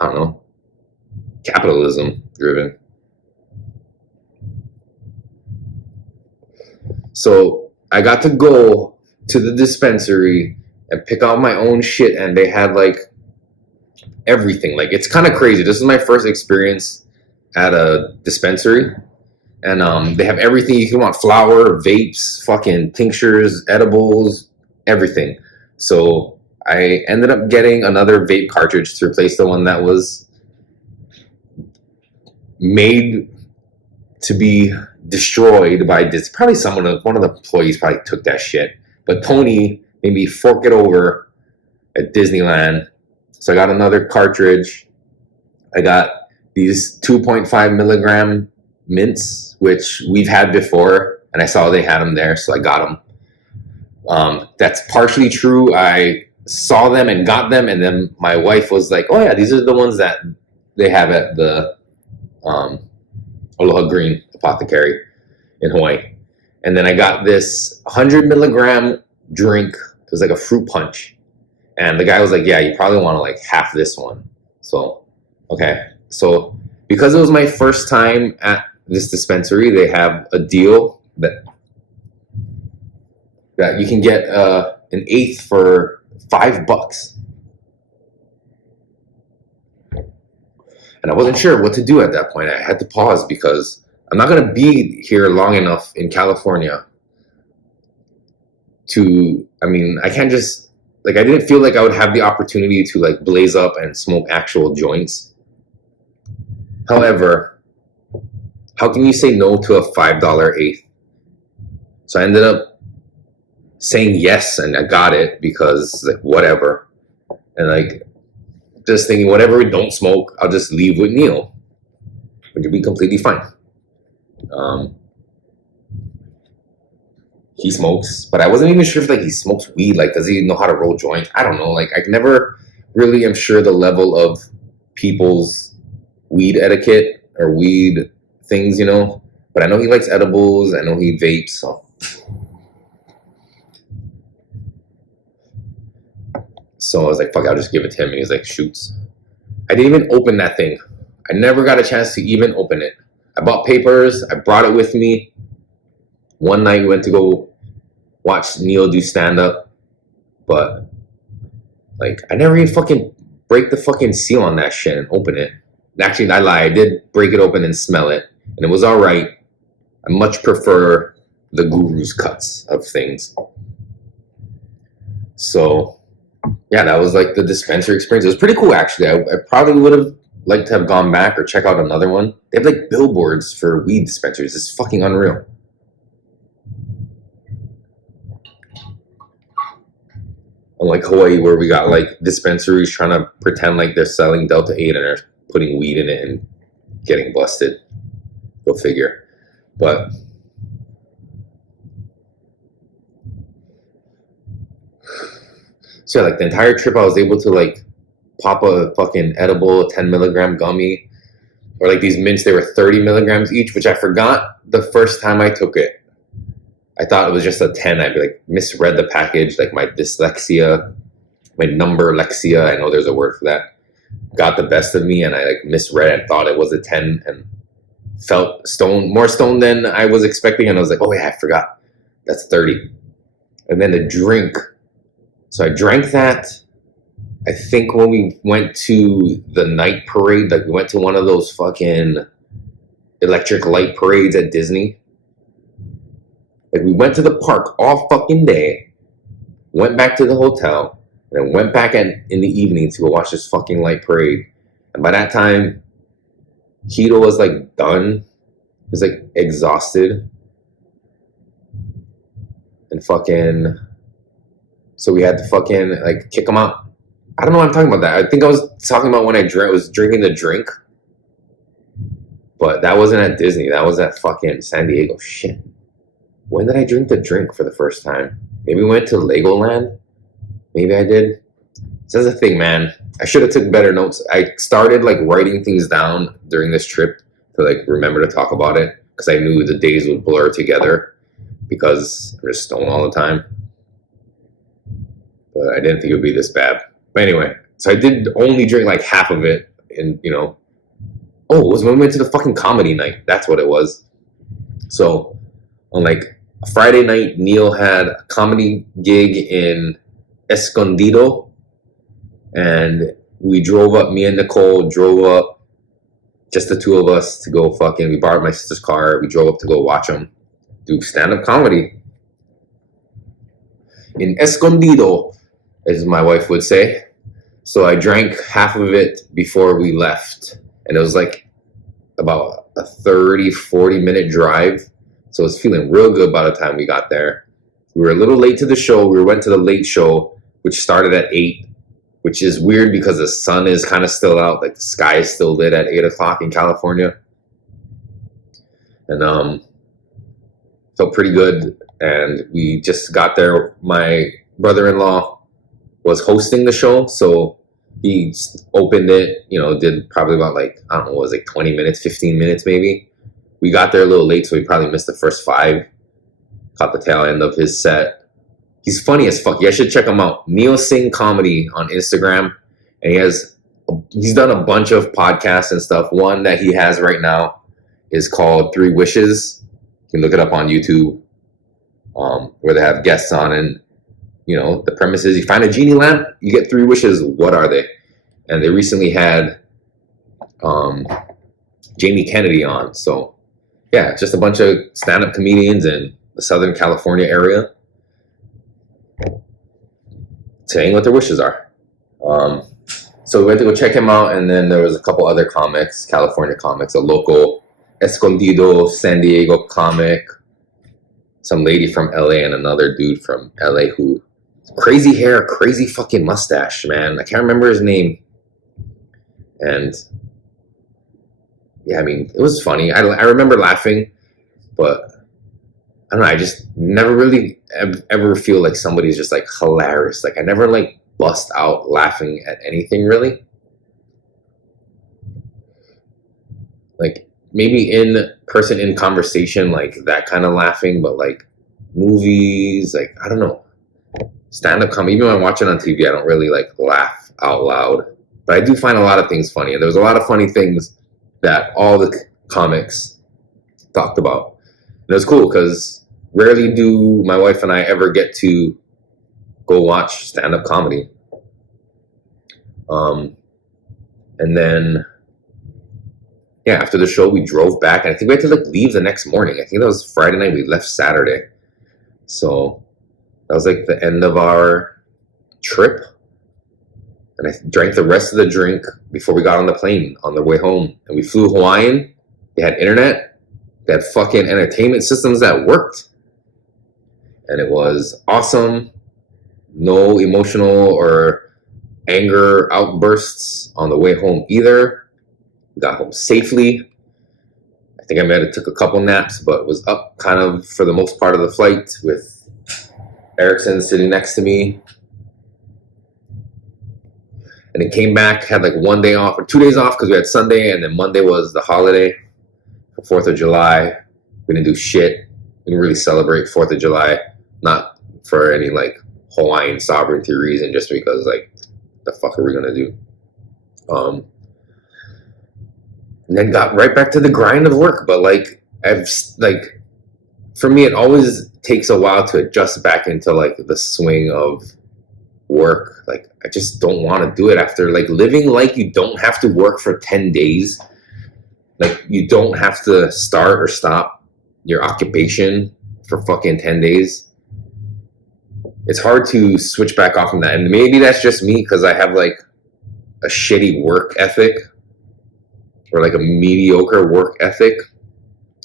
I don't know, capitalism driven. So I got to go to the dispensary and pick out my own shit, and they had like everything. Like, it's kind of crazy. This is my first experience at a dispensary, and they have everything you can want: flour, vapes, fucking tinctures, edibles, everything. So I ended up getting another vape cartridge to replace the one that was made to be destroyed by this. Probably one of the employees probably took that shit. But Tony made me fork it over at Disneyland. So I got another cartridge. I got these 2.5 milligram mints, which we've had before, and I saw they had them there, so I got them. That's partially true. I saw them and got them, and then my wife was like, oh yeah, these are the ones that they have at the Aloha Green Apothecary in Hawaii. And then I got this 100 milligram drink. It was like a fruit punch. And the guy was like, yeah, you probably want to like half this one. So, okay. So because it was my first time at this dispensary, they have a deal that you can get an eighth for $5. And I wasn't sure what to do at that point. I had to pause because I'm not going to be here long enough in California to, I mean, I can't just, like, I didn't feel like I would have the opportunity to like blaze up and smoke actual joints. However, how can you say no to a $5 eighth? So I ended up saying yes, and I got it because like whatever. And like just thinking, whatever, we don't smoke, I'll just leave with Neil, which would be completely fine. He smokes, but I wasn't even sure if like he smokes weed. Like, does he know how to roll joints? I don't know. Like, I never really am sure the level of people's weed etiquette or weed things, you know. But I know he likes edibles. I know he vapes. So I was like, fuck, I'll just give it to him. And he's like, shoots. I didn't even open that thing. I never got a chance to even open it. I bought papers. I brought it with me. One night we went to go watch Neil do stand-up. But, like, I never even fucking break the fucking seal on that shit and open it. Actually, I lie. I did break it open and smell it. And it was all right. I much prefer the Guru's cuts of things. So, yeah, that was like the dispensary experience. It was pretty cool, actually. I probably would have liked to have gone back or check out another one. They have like billboards for weed dispensaries. It's fucking unreal. Unlike Hawaii, where we got like dispensaries trying to pretend like they're selling Delta 8 and are putting weed in it and getting busted. Go figure. But so yeah, like the entire trip I was able to like pop a fucking edible 10 milligram gummy, or like these mints, they were 30 milligrams each, which I forgot the first time I took it. I thought it was just a 10. I'd be like, misread the package, like my dyslexia, my number lexia, I know there's a word for that, got the best of me, and I like misread and thought it was a 10 and felt more stoned than I was expecting, and I was like, oh yeah, I forgot, that's 30. And then the drink, so I drank that, I think when we went to the night parade, like we went to one of those fucking electric light parades at Disney. Like we went to the park all fucking day, went back to the hotel, and then went back in the evening to go watch this fucking light parade. And by that time, Hito was like done. He was like exhausted. And fucking, so we had to fucking like kick him out. I don't know why I'm talking about that. I think I was talking about when I was drinking the drink. But that wasn't at Disney. That was at fucking San Diego. Shit. When did I drink the drink for the first time? Maybe we went to Legoland? Maybe I did. That's the thing, man. I should have took better notes. I started like writing things down during this trip to like remember to talk about it, because I knew the days would blur together because I'm just stoned all the time. But I didn't think it would be this bad. But anyway, so I did only drink like half of it, and you know, oh, it was when we went to the fucking comedy night. That's what it was. So on like a Friday night, Neil had a comedy gig in Escondido, and we drove up, me and Nicole drove up, just the two of us, to go fucking, we borrowed my sister's car, we drove up to go watch him do stand-up comedy in Escondido, as my wife would say. So I drank half of it before we left, and it was like about a 30-40 minute drive. So I was feeling real good by the time we got there. We were a little late to the show. We went to the late show, which started at 8, which is weird because the sun is kind of still out. Like the sky is still lit at 8 o'clock in California. And felt pretty good. And we just got there. My brother-in-law was hosting the show. So he opened it, you know, did probably about like, I don't know, it was like 20 minutes, 15 minutes maybe. We got there a little late, so we probably missed the first 5. Caught the tail end of his set. He's funny as fuck. You guys should check him out. Neil Singh Comedy on Instagram. And he's done a bunch of podcasts and stuff. One that he has right now is called 3 Wishes. You can look it up on YouTube, where they have guests on. And, you know, the premise is you find a genie lamp, you get 3 wishes. What are they? And they recently had Jamie Kennedy on. So, yeah, just a bunch of stand-up comedians in the Southern California area saying what their wishes are. So we went to go check him out, and then there was a couple other comics, California comics, a local Escondido, San Diego comic, some lady from LA, and another dude from LA who, crazy hair, crazy fucking mustache, man. I can't remember his name. And yeah, I mean, it was funny. I remember laughing, but I don't know. I just never really ever feel like somebody's just like hilarious. Like I never like bust out laughing at anything really. Like maybe in person, in conversation, like that kind of laughing, but like movies, like I don't know. Stand-up comedy, even when I watch it on TV, I don't really like laugh out loud. But I do find a lot of things funny, and there was a lot of funny things that all the comics talked about. And it was cool because rarely do my wife and I ever get to go watch stand-up comedy. And then, yeah, after the show, we drove back. And I think we had to like leave the next morning. I think that was Friday night. We left Saturday. So that was like the end of our trip. And I drank the rest of the drink before we got on the plane on the way home. And we flew Hawaiian. They had internet. They had fucking entertainment systems that worked. And it was awesome. No emotional or anger outbursts on the way home either. We got home safely. I think I might have took a couple naps, but was up kind of for the most part of the flight with Erickson sitting next to me. And it came back, had like 1 day off or 2 days off because we had Sunday, and then Monday was the holiday for 4th of July. We didn't do shit. We didn't really celebrate 4th of July, not for any like Hawaiian sovereignty reason, just because like the fuck are we gonna do? And then got right back to the grind of work. But like for me, it always takes a while to adjust back into like the swing of work. Like I just don't want to do it after like living like you don't have to work for 10 days. Like you don't have to start or stop your occupation for fucking 10 days. It's hard to switch back off from that. And maybe that's just me because I have like a shitty work ethic or like a mediocre work ethic.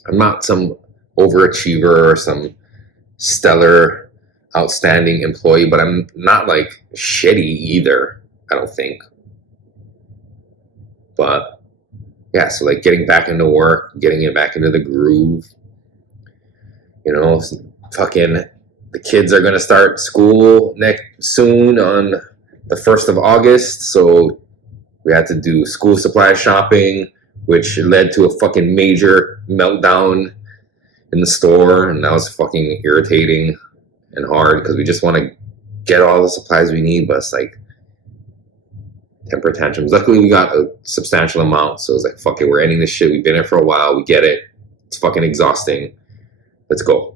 I'm not some overachiever or some stellar, outstanding employee, but I'm not like shitty either, I don't think. But yeah, so like getting back into work, getting it back into the groove, you know, fucking the kids are going to start school soon on the 1st of August. So we had to do school supply shopping, which led to a fucking major meltdown in the store. And that was fucking irritating and hard because we just want to get all the supplies we need. But it's like temper tantrums. Luckily, we got a substantial amount. So it's like, fuck it, we're ending this shit. We've been here for a while. We get it. It's fucking exhausting. Let's go.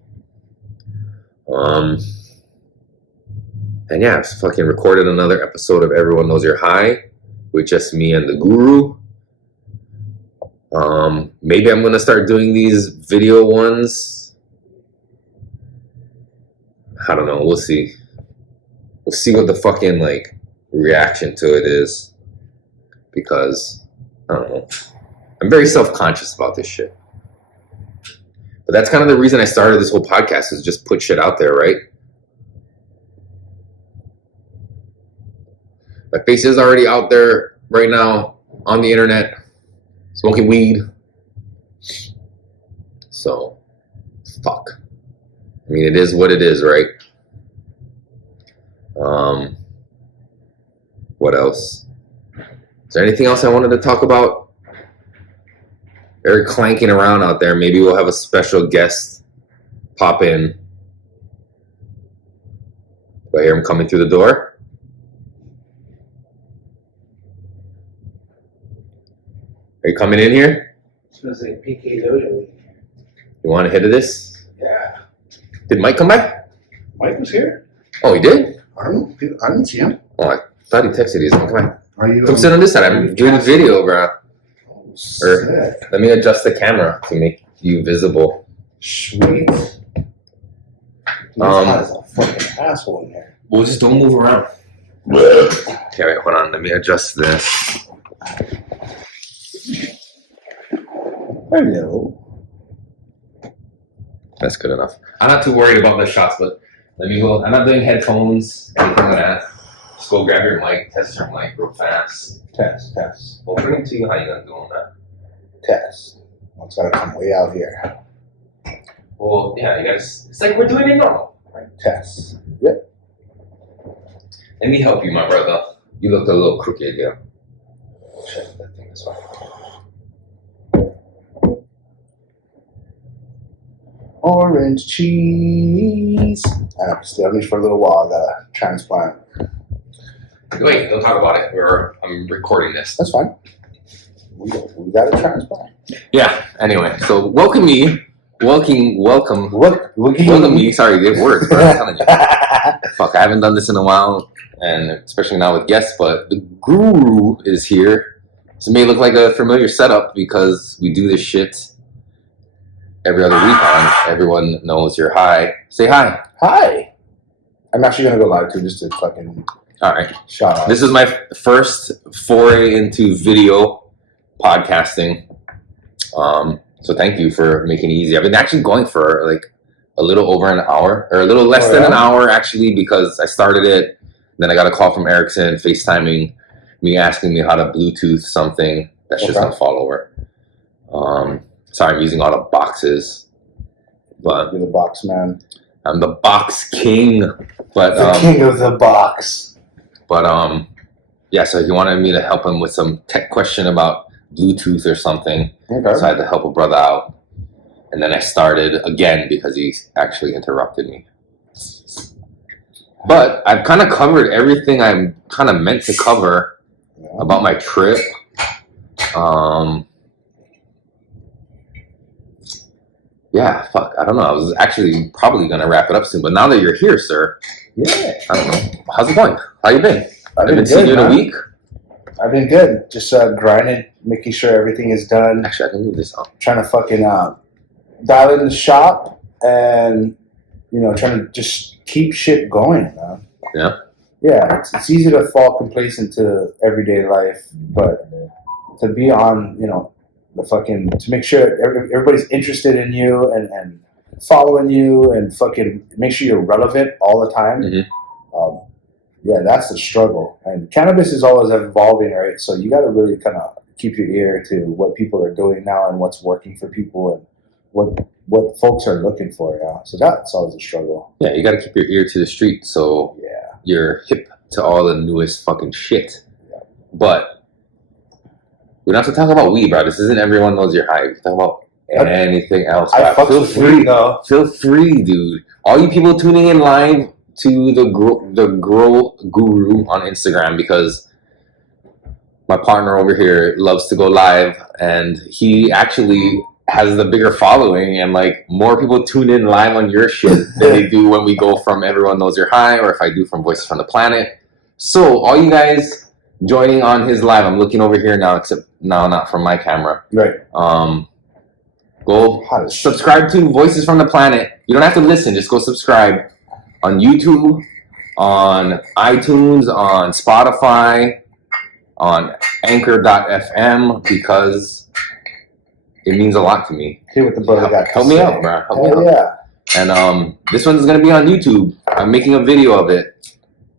And yeah, I fucking recorded another episode of Everyone Knows You're High with just me and the guru. Maybe I'm gonna start doing these video ones. I don't know, we'll see. We'll see what the fucking like reaction to it is. Because I don't know. I'm very self-conscious about this shit. But that's kind of the reason I started this whole podcast, is just put shit out there, right? My face is already out there right now on the internet, smoking weed. So, fuck. I mean, it is what it is, right? What else? Is there anything else I wanted to talk about? They're clanking around out there. Maybe we'll have a special guest pop in. Do I hear him coming through the door? Are you coming in here? Smells like PK Dojo. You want a hit of this? Yeah. Did Mike come back? Mike was here. Oh, he did? I didn't see him. Oh, I thought he texted you. Come back. Are you? Come sit on this side. I'm doing a video, bro. Oh, sick. Let me adjust the camera to make you visible. Sweet. This guy's a fucking asshole in here. Well, just don't move around. Okay, wait, hold on. Let me adjust this. Hello. That's good enough. I'm not too worried about the shots, but let me go. I'm not doing headphones, anything like that. Just go grab your mic, test your mic real fast. Test. We'll bring it to you. How you gonna do on that? Test. It's gotta come way out here. Well, yeah, you guys. It's like we're doing it normal. Right. Test. Yep. Let me help you, my brother. You look a little crooked, yeah. Shit, that thing is fine. Orange cheese. I have to stay on these for a little while. I gotta transplant. Wait, don't talk about it. I'm recording this. That's fine. We got a transplant. Yeah. Anyway, so welcome me. Welcome me. Sorry, it works, bro. I'm telling you. Fuck, I haven't done this in a while, and especially now with guests, but the guru is here. So it may look like a familiar setup because we do this shit every other week on Everyone Knows You're High. Say hi. Hi. I'm actually going to go live too, just to fucking All right. shout out. This is my first foray into video podcasting. So thank you for making it easy. I've been actually going for like a little over an hour, or a little less than an hour actually, because I started it. Then I got a call from Erickson FaceTiming me, asking me how to Bluetooth something. That's just a follower. Sorry, I'm using all the boxes, but You're the box man. I'm the box king. But The king of the box. But yeah. So he wanted me to help him with some tech question about Bluetooth or something. Okay. So I had to help a brother out, and then I started again because he actually interrupted me. But I've kind of covered everything I'm kind of meant to cover about my trip. Yeah, fuck. I don't know. I was actually probably gonna wrap it up soon, but now that you're here, sir, Yeah. I don't know. How's it going? How you been? I've been seeing you in a week. I've been good. Just grinding, making sure everything is done. Actually, I can move this up. Trying to fucking dial in the shop and, trying to just keep shit going, man. Yeah? Yeah, it's easy to fall complacent to everyday life, but to be on, to make sure everybody's interested in you and following you and fucking make sure you're relevant all the time. Mm-hmm. Yeah, that's the struggle. And cannabis is always evolving, right? So you got to really kind of keep your ear to what people are doing now and what's working for people and what folks are looking for. Yeah, so that's always a struggle. Yeah, you got to keep your ear to the street so you're hip to all the newest fucking shit. Yeah. But we don't have to talk about weed, bro. This isn't Everyone Knows You're High. We can talk about anything else. Feel free, though. Feel free, dude. All you people tuning in live to the Grow Guru on Instagram, because my partner over here loves to go live, and he actually has the bigger following, and like more people tune in live on your shit than they do when we go from Everyone Knows You're High, or if I do from Voices from the Planet. So all you guys joining on his live, I'm looking over here now, except now not from my camera. Right. Go subscribe to Voices from the Planet. You don't have to listen, just go subscribe on YouTube, on iTunes, on Spotify, on Anchor.fm, because it means a lot to me. Hear what the brother got to Help me out, bro. Help me out. Yeah. And this one's gonna be on YouTube. I'm making a video of it,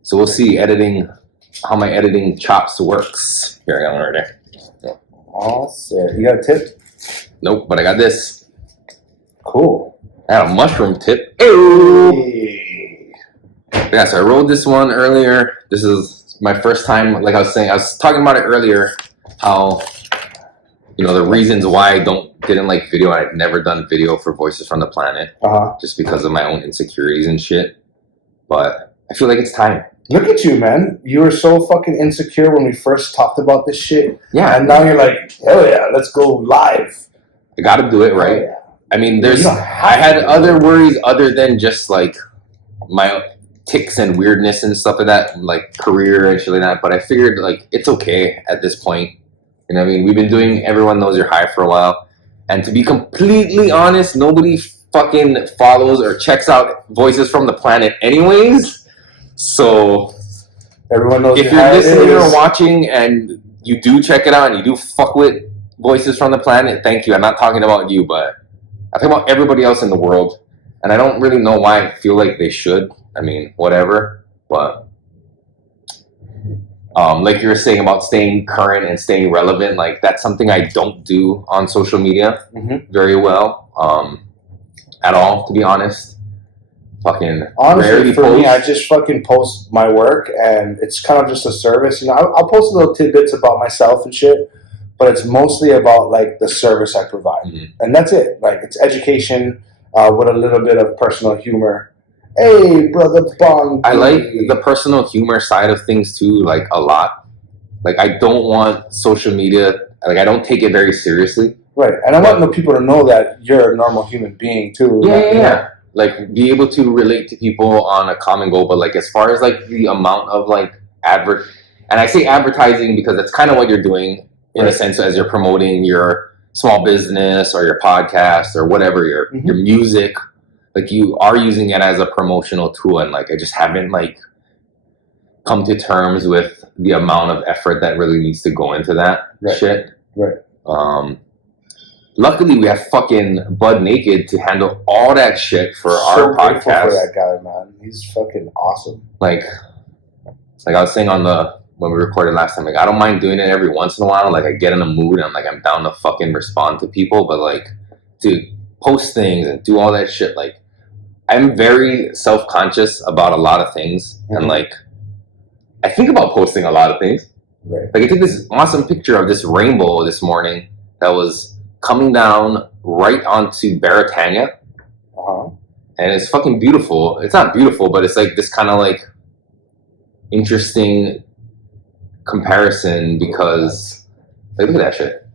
so we'll see how my editing chops works. Here, I got one right there. All set. You got a tip? Nope, but I got this. Cool. I got a mushroom tip. Hey. Yeah, so I rolled this one earlier. This is my first time. Like I was saying, I was talking about it earlier. How the reasons why I didn't like video. I've never done video for Voices from the Planet, just because of my own insecurities and shit. But I feel like it's time. Look at you, man. You were so fucking insecure when we first talked about this shit. Yeah. And now you're like, hell yeah, let's go live. I got to do it, right? Yeah. I mean, I had other worries other than just like my tics and weirdness and stuff like that, like career and shit like that. But I figured like it's okay at this point. You know what I mean? We've been doing Everyone Knows You're High for a while. And to be completely honest, nobody fucking follows or checks out Voices from the Planet anyways. So everyone knows if you're listening or watching and you do check it out and you do fuck with Voices from the Planet, thank you. I'm not talking about you, but I'm talking about everybody else in the world. And I don't really know why I feel like they should. I mean, whatever. But like you were saying about staying current and staying relevant, like that's something I don't do on social media very well at all, to be honest. Fucking honestly, for me, I just fucking post my work, and it's kind of just a service. I'll post little tidbits about myself and shit, but it's mostly about like the service I provide, and that's it. Like it's education with a little bit of personal humor. Hey, brother Bong. I like the personal humor side of things too, like a lot. Like I don't want social media like I don't take it very seriously. Right, and I want the people to know that you're a normal human being too. Yeah. Like be able to relate to people on a common goal, but like as far as like the amount of like and I say advertising because that's kind of what you're doing in a sense as you're promoting your small business or your podcast or whatever your music. Like you are using it as a promotional tool, and like I just haven't like come to terms with the amount of effort that really needs to go into that shit. Right. Luckily, we have fucking Bud Naked to handle all that shit for our podcast. For that guy, man, he's fucking awesome. Like I was saying when we recorded last time, like I don't mind doing it every once in a while. Like I get in a mood and like I'm down to fucking respond to people, but like to post things and do all that shit, like I'm very self-conscious about a lot of things, and like I think about posting a lot of things. Right. Like I took this awesome picture of this rainbow this morning that was coming down right onto Baratania. And it's fucking beautiful. It's not beautiful, but it's like this kind of like interesting comparison because like look at that shit.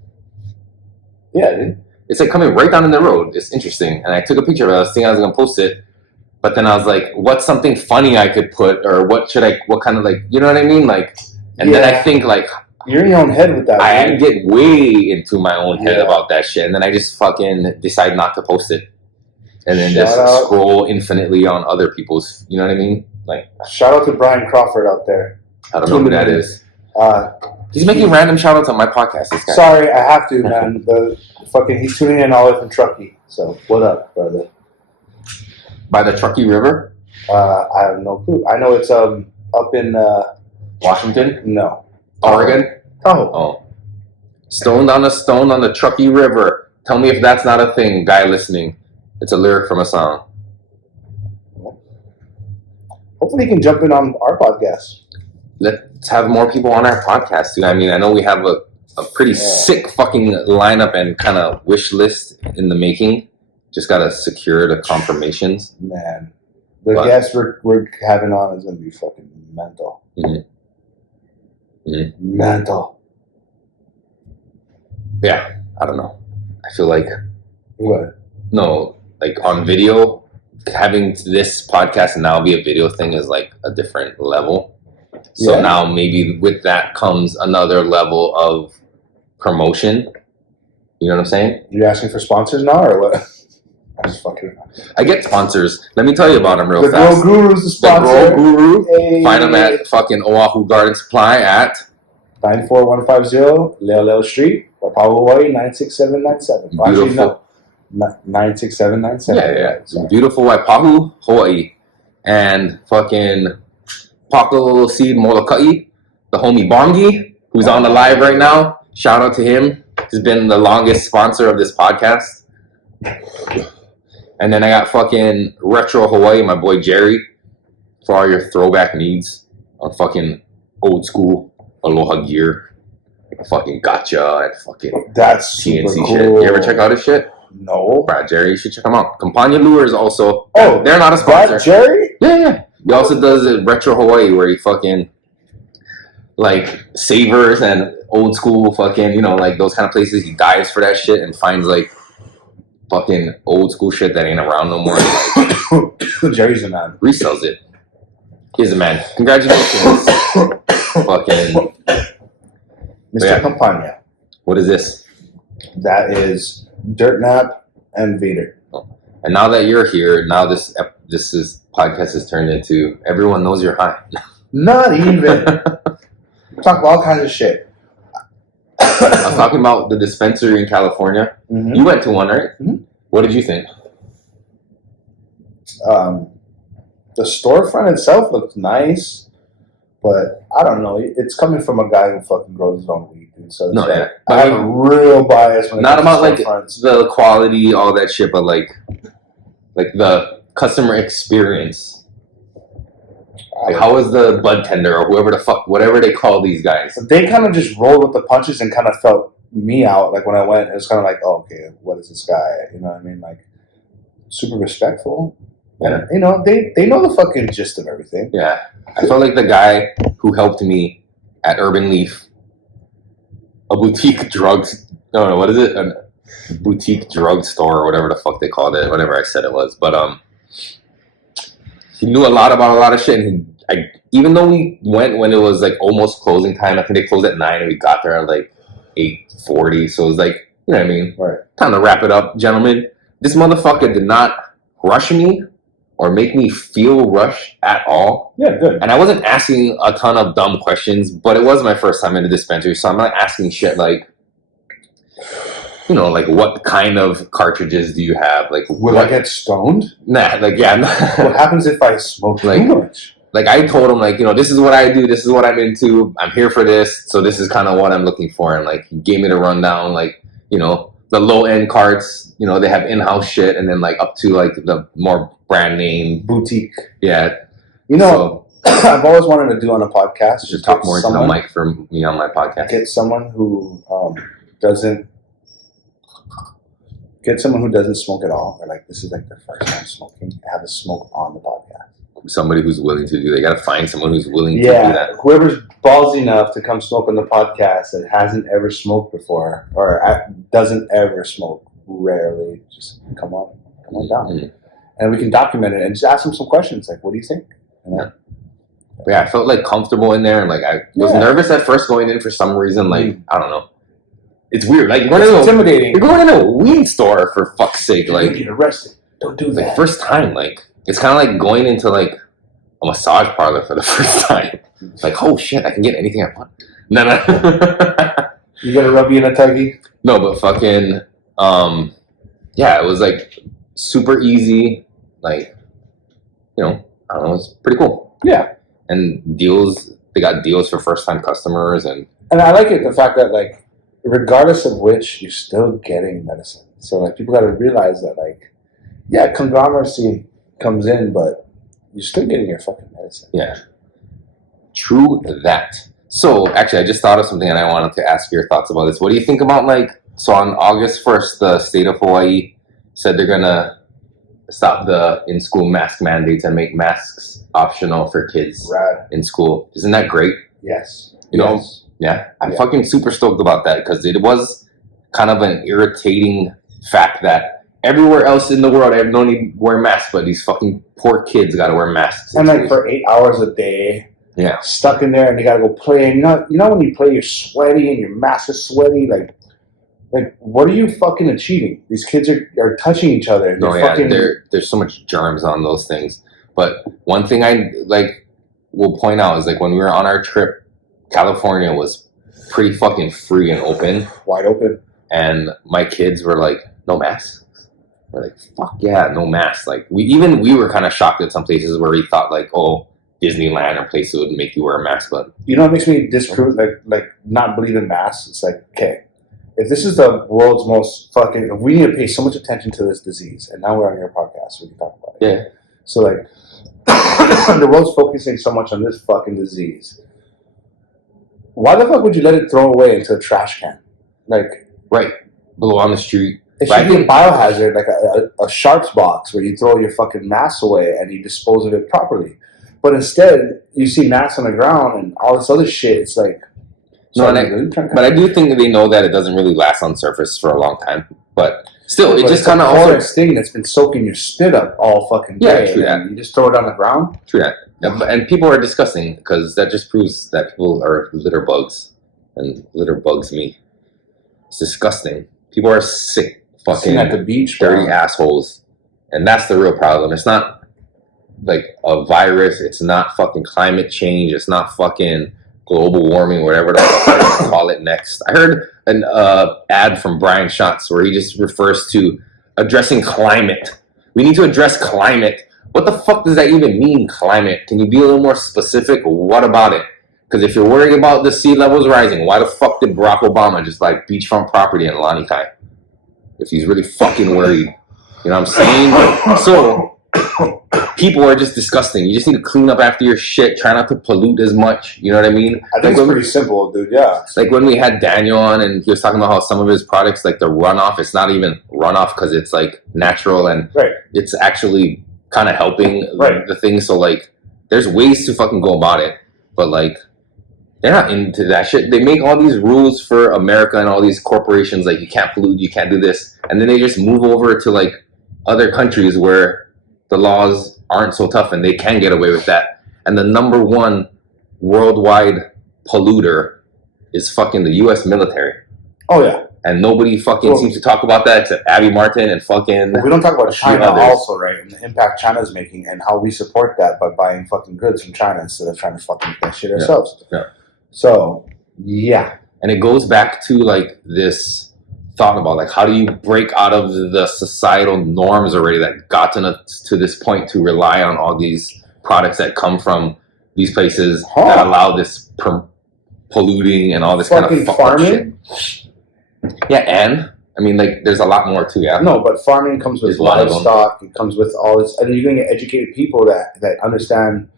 Yeah, dude. It's like coming right down in the road. It's interesting. And I took a picture of it. I was thinking I was gonna post it, but then I was like, what's something funny I could put, or what kind of like, you know what I mean? Like, and then I think like, you're in your own head with that. I get way into my own head about that shit, and then I just fucking decide not to post it, and then just scroll infinitely on other people's. You know what I mean? Like, shout out to Brian Crawford out there. I don't know who that is. He's making random shout outs on my podcast. This guy. Sorry, I have to, man. He's tuning in all the way from Truckee. So what up, brother? By the Truckee River? I have no clue. I know it's up in Washington. No. Oregon? Oh. Stone on a stone on the Truckee River. Tell me if that's not a thing, guy listening. It's a lyric from a song. Hopefully he can jump in on our podcast. Let's have more people on our podcast, dude. I mean, I know we have a pretty sick fucking lineup and kind of wish list in the making. Just got to secure the confirmations. Man. The guest we're having on is going to be fucking mental. Mental. Yeah, I don't know. I feel like what? No, like on video, having this podcast now be a video thing is like a different level. So now maybe with that comes another level of promotion. You know what I'm saying? You asking for sponsors now or what? I'm just fucking. I get sponsors. Let me tell you about them real The fast. Grow Guru's the sponsor. The Grow Guru. Hey. Find them at fucking Oahu Garden Supply at 94150 Leoleo Street, Waipahu, Hawaii 96797. Beautiful. Actually, no, 96797. Yeah. So beautiful Waipahu, Hawaii, and fucking Pakalolo Seed Molokai, the homie Bongi, who's on the live right now. Shout out to him. He's been the longest sponsor of this podcast. And then I got fucking Retro Hawaii, my boy Jerry, for all your throwback needs on fucking old school Aloha gear. Fucking gotcha and fucking that's TNC cool. shit. You ever check out his shit? No. Brad Jerry, you should check him out. Campania Lures also. Oh, they're not a sponsor. Brad Jerry? Yeah. He also does it Retro Hawaii where he fucking like savers and old school fucking, you know, like those kind of places. He dives for that shit and finds like fucking old school shit that ain't around no more. Like, Jerry's a man. Resells it. He's a man. Congratulations. Fucking Mr. Campania. What is this? That is Dirt Nap and Vader. Oh. And now that you're here, now this podcast has turned into everyone knows you're high. Not even. Talk about all kinds of shit. I was talking about the dispensary in California. Mm-hmm. You went to one, right? Mm-hmm. What did you think? The storefront itself looked nice, but I don't know. It's coming from a guy who fucking grows his own weed, dude. So I have a real bias when it not comes about to like the quality, all that shit, but like the customer experience. Like, how was the bud tender or whoever the fuck, whatever they call these guys? They kind of just rolled with the punches and kind of felt me out. Like when I went, it was kind of like, oh, okay, what is this guy? You know what I mean? Like super respectful. Yeah. And, you know, they know the fucking gist of everything. Yeah. I felt like the guy who helped me at Urban Leaf a boutique drugs. No, what is it? A boutique drugstore or whatever the fuck they called it. Whatever I said it was, but he knew a lot about a lot of shit. And even though we went when it was like almost closing time, I think they closed at 9, and we got there at like 8:40. So it was like, you know what I mean? Right. Time to wrap it up, gentlemen. This motherfucker did not rush me or make me feel rushed at all. Yeah, good. And I wasn't asking a ton of dumb questions, but it was my first time in the dispensary, so I'm not asking shit like, you know, like what kind of cartridges do you have? Like, will I get stoned? Nah, like, yeah. What happens if I smoke like, too much? Like, I told him, like, you know, this is what I do, this is what I'm into, I'm here for this, so this is kind of what I'm looking for. And, like, he gave me the rundown, like, you know, the low-end carts, you know, they have in-house shit, and then, like, up to, like, the more brand name. Boutique. Yeah. You know, I've always wanted to do on a podcast. Just talk more into the mic for me on my podcast. Get someone who doesn't smoke at all, or like this is like their first time smoking, have a smoke on the podcast. Somebody who's willing to do. They gotta find someone who's willing to do that. Whoever's ballsy enough to come smoke on the podcast that hasn't ever smoked before or doesn't ever smoke, rarely, just come on down, and we can document it and just ask them some questions like, "What do you think?" You know? Yeah, I felt like comfortable in there, and like I was nervous at first going in for some reason. Like I don't know. It's weird. Like it's intimidating. You're going into a weed store for fuck's sake. Like you get arrested. Don't do that. Like first time. Like it's kind of like going into like a massage parlor for the first time. Like oh shit, I can get anything I want. No. You gonna rub you in a tuggy? No, but fucking yeah, it was like super easy. Like you know, I don't know, it's pretty cool. Yeah. And deals. They got deals for first time customers and I like it the fact that like. Regardless of which, you're still getting medicine. So, like, people got to realize that, like, yeah, conglomeracy comes in, but you're still getting your fucking medicine. Yeah. True that. So, actually, I just thought of something and I wanted to ask your thoughts about this. What do you think about, like, so on August 1st, the state of Hawaii said they're going to stop the in-school mask mandates and make masks optional for kids in school. Isn't that great? Yes. You know? Yeah, I'm fucking super stoked about that because it was kind of an irritating fact that everywhere else in the world, I don't need to wear masks, but these fucking poor kids got to wear masks. And like for 8 hours a day, stuck in there, and you got to go play. And you know when you play, you're sweaty and your mask is sweaty. Like what are you fucking achieving? These kids are touching each other. There's so much germs on those things. But one thing I like will point out is like when we were on our trip. California was pretty fucking free and open. Wide open. And my kids were like, no masks. We're like, fuck yeah, no masks. Like, we were kind of shocked at some places where we thought, like, oh, Disneyland or places would make you wear a mask. But you know what makes me disprove, like not believe in masks? It's like, okay, if this is the world's most fucking, we need to pay so much attention to this disease. And now we're on your podcast, so we can talk about it. Yeah. So, like, the world's focusing so much on this fucking disease. Why the fuck would you let it throw away into a trash can? Like, right, below on the street. It should be a biohazard, like a sharps box where you throw your fucking mass away and you dispose of it properly. But instead, you see mass on the ground and all this other shit. It's like, but I do think that they know that it doesn't really last on surface for a long time. But still, it just kind of also thing that's been soaking your spit up all fucking day. Yeah, true that. You just throw it on the ground. True that. And people are disgusting because that just proves that people are litter bugs, and litter bugs me. It's disgusting. People are sick, fucking at the beach, dirty assholes, and that's the real problem. It's not like a virus. It's not fucking climate change. It's not fucking global warming, whatever the fuck you call it next. I heard an ad from Brian Schatz where he just refers to addressing climate. We need to address climate. What the fuck does that even mean, climate? Can you be a little more specific? What about it? Because if you're worried about the sea levels rising, why the fuck did Barack Obama just buy beachfront property in Lanikai? If he's really fucking worried. You know what I'm saying? So, people are just disgusting. You just need to clean up after your shit. Try not to pollute as much. You know what I mean? I think it's pretty simple, dude. Yeah. Like when we had Daniel on and he was talking about how some of his products, like the runoff, it's not even runoff because it's like natural and it's actually kind of helping the thing. So like there's ways to fucking go about it. But like They're not into that shit. They make all these rules for America and all these corporations, like you can't pollute, you can't do this, and then they just move over to like other countries where the laws aren't so tough and they can get away with that. And the number one worldwide polluter is fucking the U.S. military. Oh yeah. And nobody fucking seems to talk about that except Abby Martin and fucking. We don't talk about China also, right? And the impact China's making and how we support that by buying fucking goods from China instead of trying to fucking make that shit ourselves. Yeah. So, yeah. And it goes back to like this thought about like how do you break out of the societal norms already that gotten us to this point to rely on all these products that come from these places that allow this polluting and all this fucking kind of farming shit. Yeah, and I mean, like, there's a lot more too. Yeah, no, but farming comes with livestock. It comes with all this, and you're going to get educated people that understand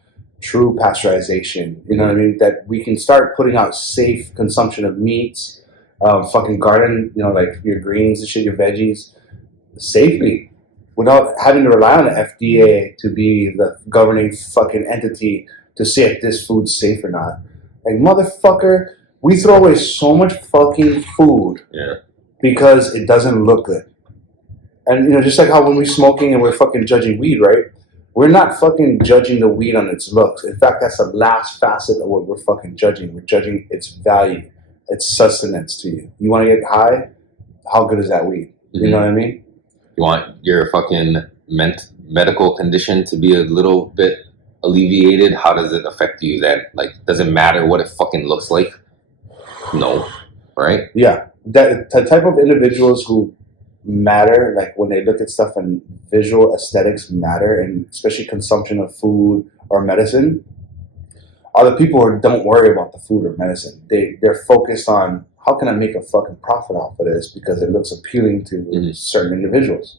true pasteurization. You know what I mean? That we can start putting out safe consumption of meats, fucking garden. You know, like your greens and shit, your veggies, safely, without having to rely on the FDA to be the governing fucking entity to say if this food's safe or not. Like, motherfucker. We throw away so much fucking food because it doesn't look good. And, you know, just like how when we're smoking and we're fucking judging weed, right? We're not fucking judging the weed on its looks. In fact, that's the last facet of what we're fucking judging. We're judging its value, its sustenance to you. You want to get high? How good is that weed? Mm-hmm. You know what I mean? You want your fucking medical condition to be a little bit alleviated? How does it affect you then? Like, does it matter what it fucking looks like? No, right? Yeah, that the type of individuals who matter, like when they look at stuff and visual aesthetics matter, and especially consumption of food or medicine, are the people who don't worry about the food or medicine. They're focused on how can I make a fucking profit off of this because it looks appealing to certain individuals.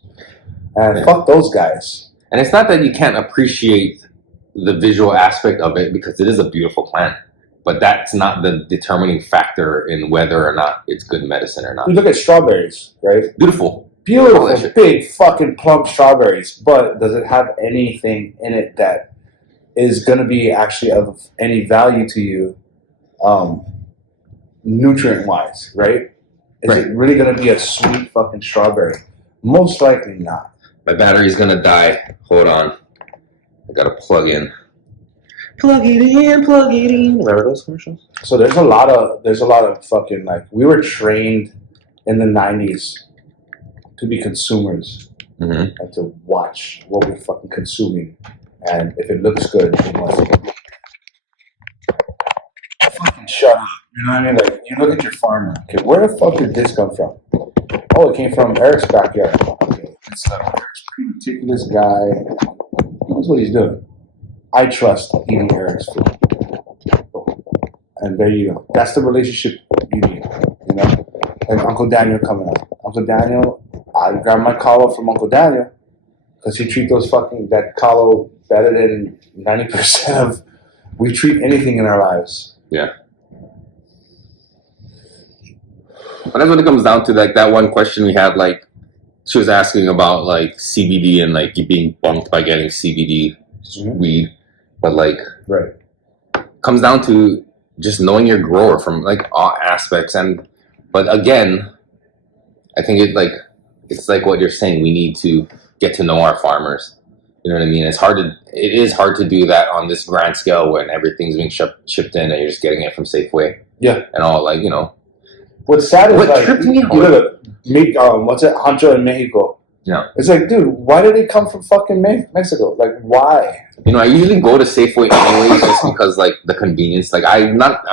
And fuck those guys. And it's not that you can't appreciate the visual aspect of it because it is a beautiful plant. But that's not the determining factor in whether or not it's good medicine or not. You look at strawberries, right? Beautiful. Beautiful, big, fucking plump strawberries. But does it have anything in it that is going to be actually of any value to you nutrient-wise, right? Is it really going to be a sweet fucking strawberry? Most likely not. My battery's going to die. Hold on. I got to plug in. Plug it in, plug it in. Remember those commercials? So there's a lot of fucking, like, we were trained in the 90s to be consumers and to watch what we're fucking consuming, and if it looks good, it must be. Fucking shut up. You know what I mean? Like, you look at your farmer. Okay, where the fuck did this come from? Oh, it came from Eric's backyard. Okay, it's Eric's pretty meticulous guy. He knows what he's doing. I trust eating Eric's food. And there you go. That's the relationship you need. You know? Like Uncle Daniel coming up. Uncle Daniel, I grab my kalo from Uncle Daniel because he treat that kalo better than 90% of we treat anything in our lives. Yeah. But that's when it comes down to, like, that one question we had, like, she was asking about, like, CBD and, like, you being bumped by getting CBD weed. But, like, comes down to just knowing your grower from, like, all aspects. But again, I think it's like what you're saying. We need to get to know our farmers. You know what I mean? It is hard to do that on this grand scale when everything's being shipped in and you're just getting it from Safeway. Yeah. And all, like, you know. What's sad is, like, you look at meat, what's it, Hancho in Mexico. Yeah. It's like, dude, why did it come from fucking Mexico? Like, why? You know, I usually go to Safeway anyways just because, like, the convenience. Like, I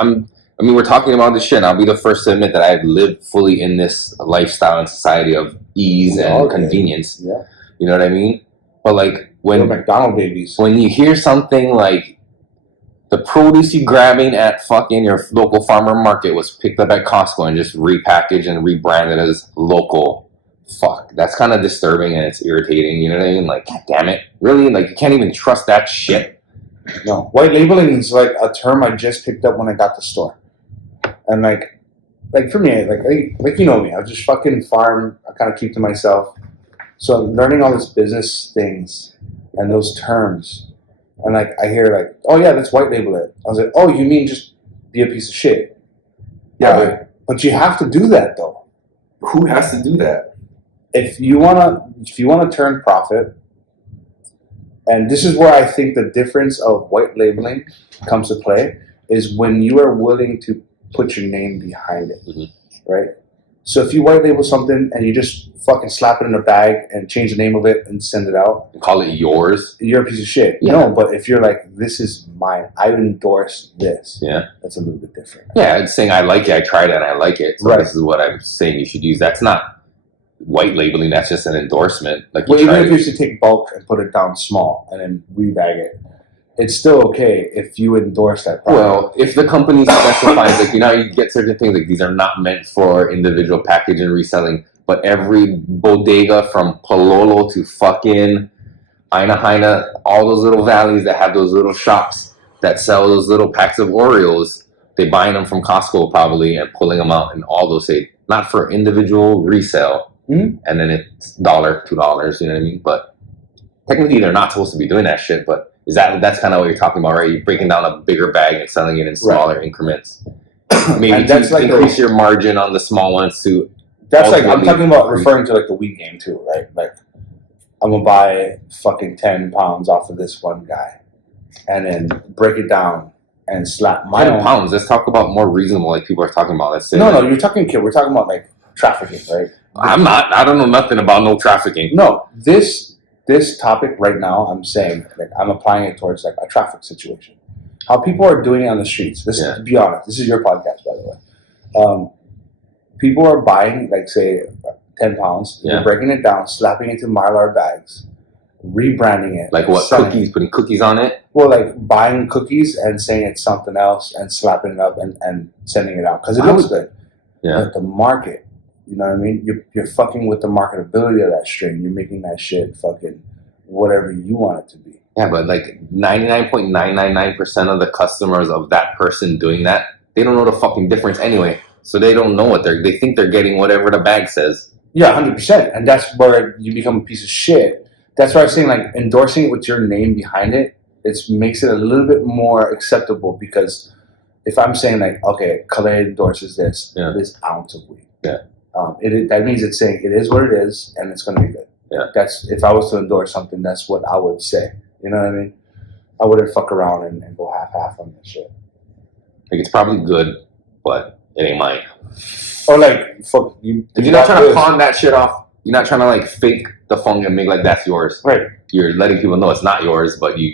mean, we're talking about this shit, and I'll be the first to admit that I've lived fully in this lifestyle and society of ease and convenience. Yeah. You know what I mean? But, like, when McDonald's babies. When you hear something like the produce you grabbing at fucking your local farmer market was picked up at Costco and just repackaged and rebranded as local. Fuck, that's kind of disturbing and it's irritating. You know what I mean? Like, God damn it, really? Like, you can't even trust that shit. No, white labeling is like a term I just picked up when I got to the store, and like for me, like you know me, I just fucking farm. I kind of keep to myself. So learning all this business things and those terms, and like I hear like, oh yeah, let's white label it. I was like, oh, you mean just be a piece of shit. Yeah, but you have to do that though. Who has to do that? If you wanna turn profit, and this is where I think the difference of white labeling comes to play, is when you are willing to put your name behind it, right? So if you white label something and you just fucking slap it in a bag and change the name of it and send it out, call it yours, you're a piece of shit. Yeah. No, but if you're like, this is mine, I endorse this. Yeah, that's a little bit different. Yeah, it's saying I like it, I tried it, and I like it. So Right. This is what I'm saying you should use. That's not white labeling. That's just an endorsement. Like, Well, even if you should take bulk and put it down small and then rebag it, it's still okay if you endorse that product. Well, if the company specifies, like, you get certain things, like these are not meant for individual package and reselling, but every bodega from Pakalolo to fucking Aina, all those little valleys that have those little shops that sell those little packs of Oreos, they buying them from Costco probably and pulling them out, and all those say not for individual resale, and then it's $1, $2, you know what I mean? But technically, they're not supposed to be doing that shit, but that's kind of what you're talking about, right? You're breaking down a bigger bag and selling it in smaller increments. Maybe that's to like increase your margin on the small ones to. That's like, I'm talking about referring to like the weed game too, right? Like, I'm gonna buy fucking 10 pounds off of this one guy, and then break it down and slap my 10 own pounds. Let's talk about more reasonable, like people are talking about. Let's say no, you're talking kid. We're talking about like trafficking, right? I'm not. I don't know nothing about no trafficking. No, this topic right now, I'm saying, like, I'm applying it towards like a traffic situation. How people are doing it on the streets. To be honest, this is your podcast, by the way. People are buying, like, say, 10 pounds, they're breaking it down, slapping it into Mylar bags, rebranding it. Like what? Cookies? Putting cookies on it? Well, like buying cookies and saying it's something else and slapping it up and sending it out because it looks good. Yeah. But the market, you know what I mean? You're fucking with the marketability of that strain. You're making that shit fucking whatever you want it to be. Yeah, but like 99.999% of the customers of that person doing that, they don't know the fucking difference anyway. So they don't know what they think they're getting whatever the bag says. Yeah, 100%. And that's where you become a piece of shit. That's why I'm saying, like, endorsing it with your name behind it, it makes it a little bit more acceptable, because if I'm saying, like, okay, Calais endorses this ounce of weed. Yeah. That means it's saying it is what it is and it's going to be good. Yeah. That's, if I was to endorse something, that's what I would say. You know what I mean? I wouldn't fuck around and go half-half on this shit. Like, it's probably good, but it ain't mine. Or like, fuck you. You're not trying to pawn that shit off. You're not trying to like fake the funk and make like that's yours. Right. You're letting people know it's not yours, but you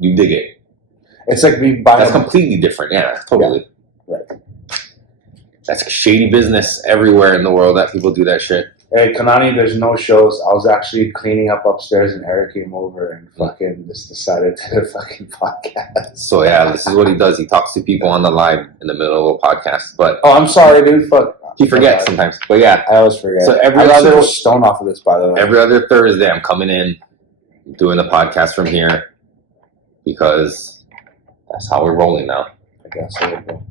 dig it. It's like me buying. That's completely different. Yeah, totally. Yeah. Right. That's shady business everywhere in the world that people do that shit. Hey, Kanani, there's no shows. I was actually cleaning up upstairs and Eric came over and fucking just decided to fucking podcast. So yeah, this is what he does. He talks to people on the live in the middle of a podcast. But oh, I'm sorry, dude. Fuck. He forgets sometimes. But yeah, I always forget. So I got a stone off of this, by the way. Every other Thursday, I'm coming in, doing the podcast from here, because that's how we're rolling now. I guess so.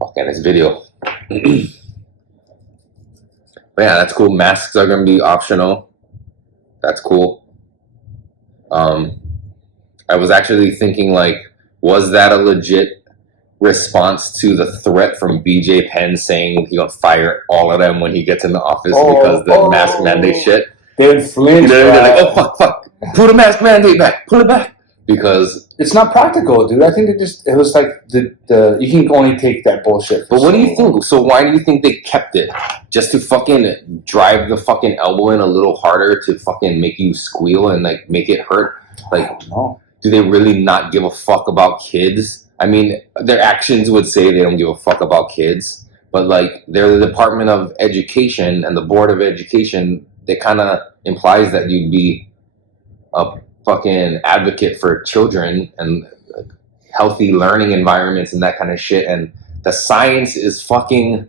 Fucking this video. But yeah, that's cool. Masks are going to be optional. That's cool. I was actually thinking, like, was that a legit response to the threat from BJ Penn saying he's going to fire all of them when he gets in the office because the mask mandate shit? They flinched. They're like, oh, fuck. Pull the mask mandate back. Pull it back. Because it's not practical, dude. I think it was like the you can only take that bullshit. But what do you think? So why do you think they kept it? Just to fucking drive the fucking elbow in a little harder to fucking make you squeal and like make it hurt? Like, I don't know. Do they really not give a fuck about kids? I mean, their actions would say they don't give a fuck about kids, but like they're the Department of Education and the Board of Education. That kind of implies that you'd be a fucking advocate for children and healthy learning environments and that kind of shit. And the science is fucking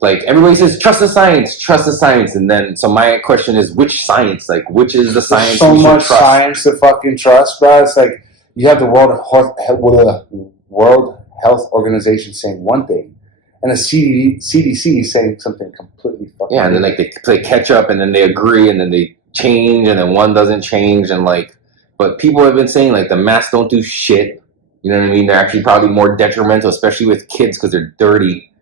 like, everybody says trust the science, and then so my question is, which science? Like, which is the science? There's so much science to fucking trust, bro. It's like you have the World Health Organization saying one thing, and the CDC saying something completely fucking and then like they play catch up, and then they agree, and then they change, and then one doesn't change, and like, but people have been saying like the masks don't do shit. You know what I mean? They're actually probably more detrimental, especially with kids, because they're dirty.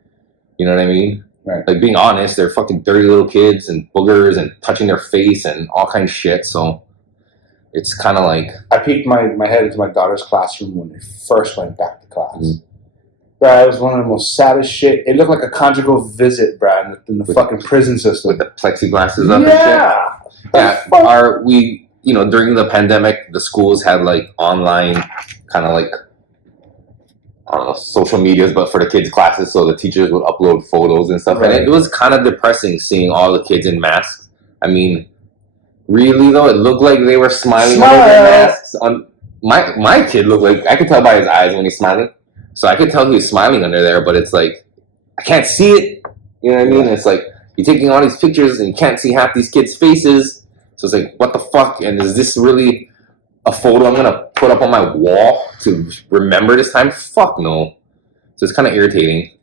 You know what I mean? Right. Like, being honest, they're fucking dirty little kids and boogers and touching their face and all kinds of shit. So it's kind of like... I peeked my head into my daughter's classroom when they first went back to class. Mm-hmm. Bro, it was one of the most saddest shit. It looked like a conjugal visit, bro, in the fucking prison system. With the plexiglasses up and shit. Yeah. During the pandemic, the schools had, like, online kind of, like, I don't know, social medias, but for the kids' classes, so the teachers would upload photos and stuff. Right. And it was kind of depressing seeing all the kids in masks. I mean, really, though, it looked like they were smiling under their masks. My kid looked like, I could tell by his eyes when he's smiling. So I could tell he was smiling under there, but it's like, I can't see it. You know what I mean? It's like, you're taking all these pictures and you can't see half these kids' faces. So it's like, what the fuck? And is this really a photo I'm going to put up on my wall to remember this time? Fuck no. So it's kind of irritating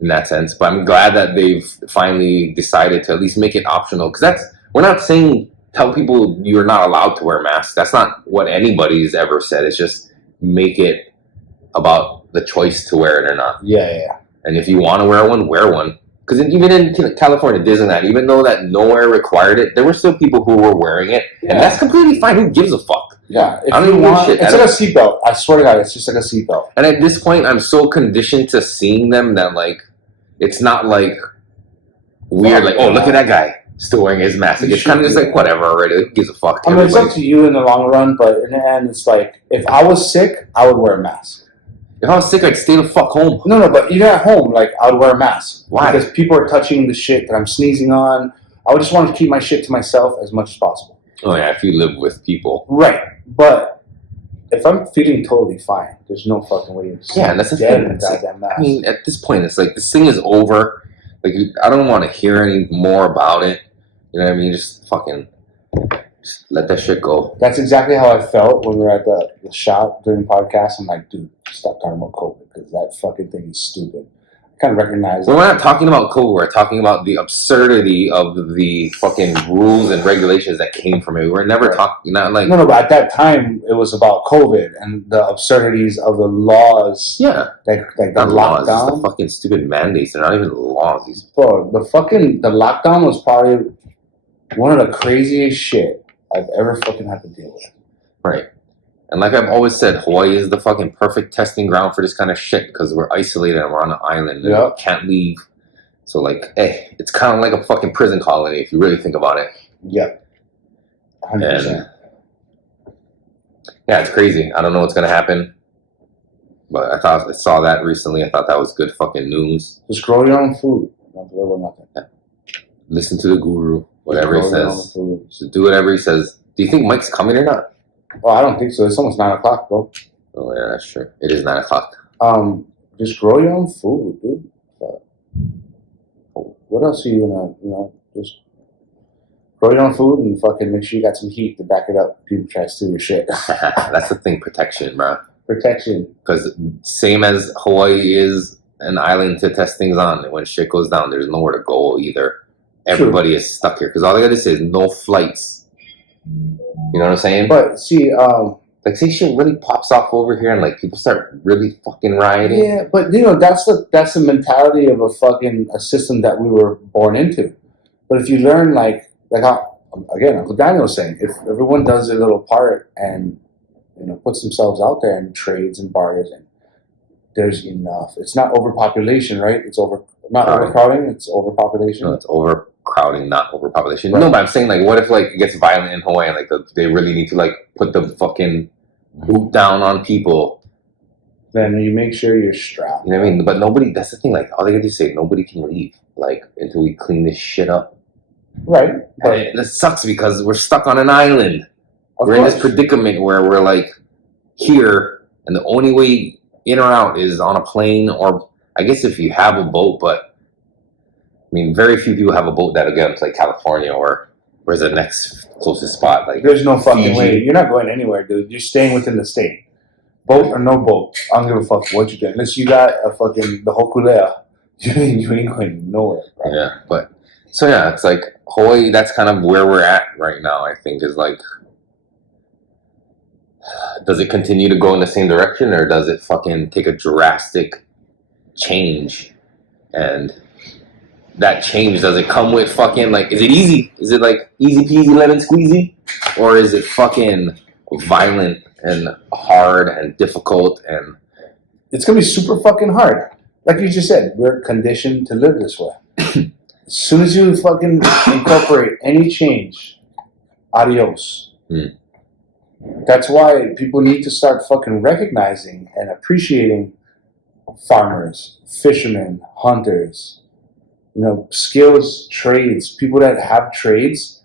in that sense. But I'm glad that they've finally decided to at least make it optional. Because we're not saying tell people you're not allowed to wear masks. That's not what anybody's ever said. It's just make it about the choice to wear it or not. Yeah. And if you want to wear one, wear one. Because even in California, Disneyland, even though that nowhere required it, there were still people who were wearing it. Yeah. And that's completely fine. Who gives a fuck? Yeah. If you want, it's like a seatbelt. I swear to God, it's just like a seatbelt. And at this point, I'm so conditioned to seeing them that, like, it's not like weird, like, oh, look at that guy still wearing his mask. Like, it's kind of just like, whatever already. Who gives a fuck? I mean, it's up to you in the long run, but in the end, it's like, if I was sick, I would wear a mask. If I was sick, I'd stay the fuck home. No, but even at home, like, I would wear a mask. Why? Because people are touching the shit that I'm sneezing on. I would just want to keep my shit to myself as much as possible. Oh, yeah, if you live with people. Right. But if I'm feeling totally fine, there's no fucking way. Yeah, and that's the thing. I mean, at this point, it's like, this thing is over. Like, I don't want to hear any more about it. You know what I mean? Just let that shit go. That's exactly how I felt when we were at the shop during the podcast. I'm like, dude, stop talking about COVID because that fucking thing is stupid. I kind of recognize We're not talking about COVID. We're talking about the absurdity of the fucking rules and regulations that came from it. We're never talking, not like... No, but at that time, it was about COVID and the absurdities of the laws. Yeah. Like the lockdown. Laws, the fucking stupid mandates. They're not even laws. Bro, the lockdown was probably one of the craziest shit I've ever fucking had to deal with. Right. And like I've always said, Hawaii is the fucking perfect testing ground for this kind of shit because we're isolated and we're on an island and we can't leave. So, like, hey, it's kind of like a fucking prison colony if you really think about it. Yep. 100%. And, yeah, it's crazy. I don't know what's going to happen. But I saw that recently. I thought that was good fucking news. Just grow your own food. Don't worry about nothing. Yeah. Listen to the guru. Whatever he says. Just do whatever he says. Do you think Mike's coming or not? Oh, I don't think so. It's almost 9 o'clock, bro. Oh, yeah, that's true. It is 9 o'clock. Just grow your own food, dude. What else are you gonna, just grow your own food and fucking make sure you got some heat to back it up. People try to steal your shit. That's the thing, protection, bro. Protection. Because same as Hawaii is an island to test things on, when shit goes down, there's nowhere to go either. Everybody is stuck here because all they gotta say is no flights. You know what I'm saying? But see, like, say shit really pops off over here and like people start really fucking rioting. Yeah, but that's the mentality of a system that we were born into. But if you learn like how, again, Uncle Daniel was saying, if everyone does their little part and puts themselves out there and trades and barters, and there's enough. It's not overpopulation, right? It's not overcrowding. It's overpopulation. No, it's overcrowding, not overpopulation. Right. No, but I'm saying, like, what if like it gets violent in Hawaii and like they really need to like put the fucking boot down on people? Then you make sure you're strapped. You know what I mean? But nobody. That's the thing. Like, all they gotta do is say nobody can leave. Like, until we clean this shit up. Right. And it sucks because we're stuck on an island. We're in this predicament where we're like here, and the only way in or out is on a plane, or I guess if you have a boat, but I mean, very few people have a boat that'll get them to like California or where's the next closest spot. Like, there's no fucking way. You're not going anywhere, dude. You're staying within the state. Boat or no boat, I don't give a fuck what you do. Unless you got the hokulea, you ain't going nowhere. Bro. Yeah, but so yeah, it's like Hawaii. That's kind of where we're at right now. I think is like does it continue to go in the same direction, or does it fucking take a drastic change? And that change, does it come with fucking, like, is it easy? Is it like easy peasy lemon squeezy? Or is it fucking violent and hard and difficult? And it's gonna be super fucking hard. Like you just said, we're conditioned to live this way. As soon as you fucking incorporate any change, adios. That's why people need to start fucking recognizing and appreciating farmers, fishermen, hunters, skills, trades, people that have trades,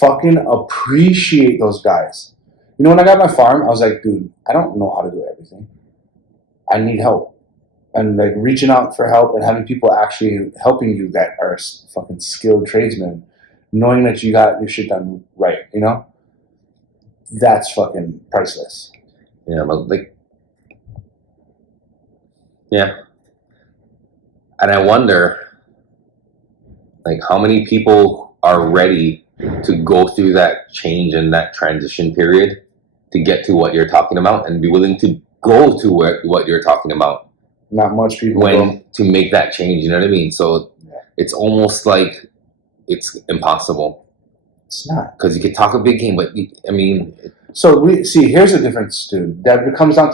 fucking appreciate those guys. When I got my farm, I was like, dude, I don't know how to do everything. I need help. And like reaching out for help and having people actually helping you that are fucking skilled tradesmen, knowing that you got your shit done right, that's fucking priceless. Yeah, but like, yeah. And I wonder, like, how many people are ready to go through that change and that transition period to get to what you're talking about and be willing to go to what you're talking about. Not much people to make that change, you know what I mean? So it's almost like it's impossible. It's not. Because you could talk a big game, but so we see, here's the difference, dude. That comes down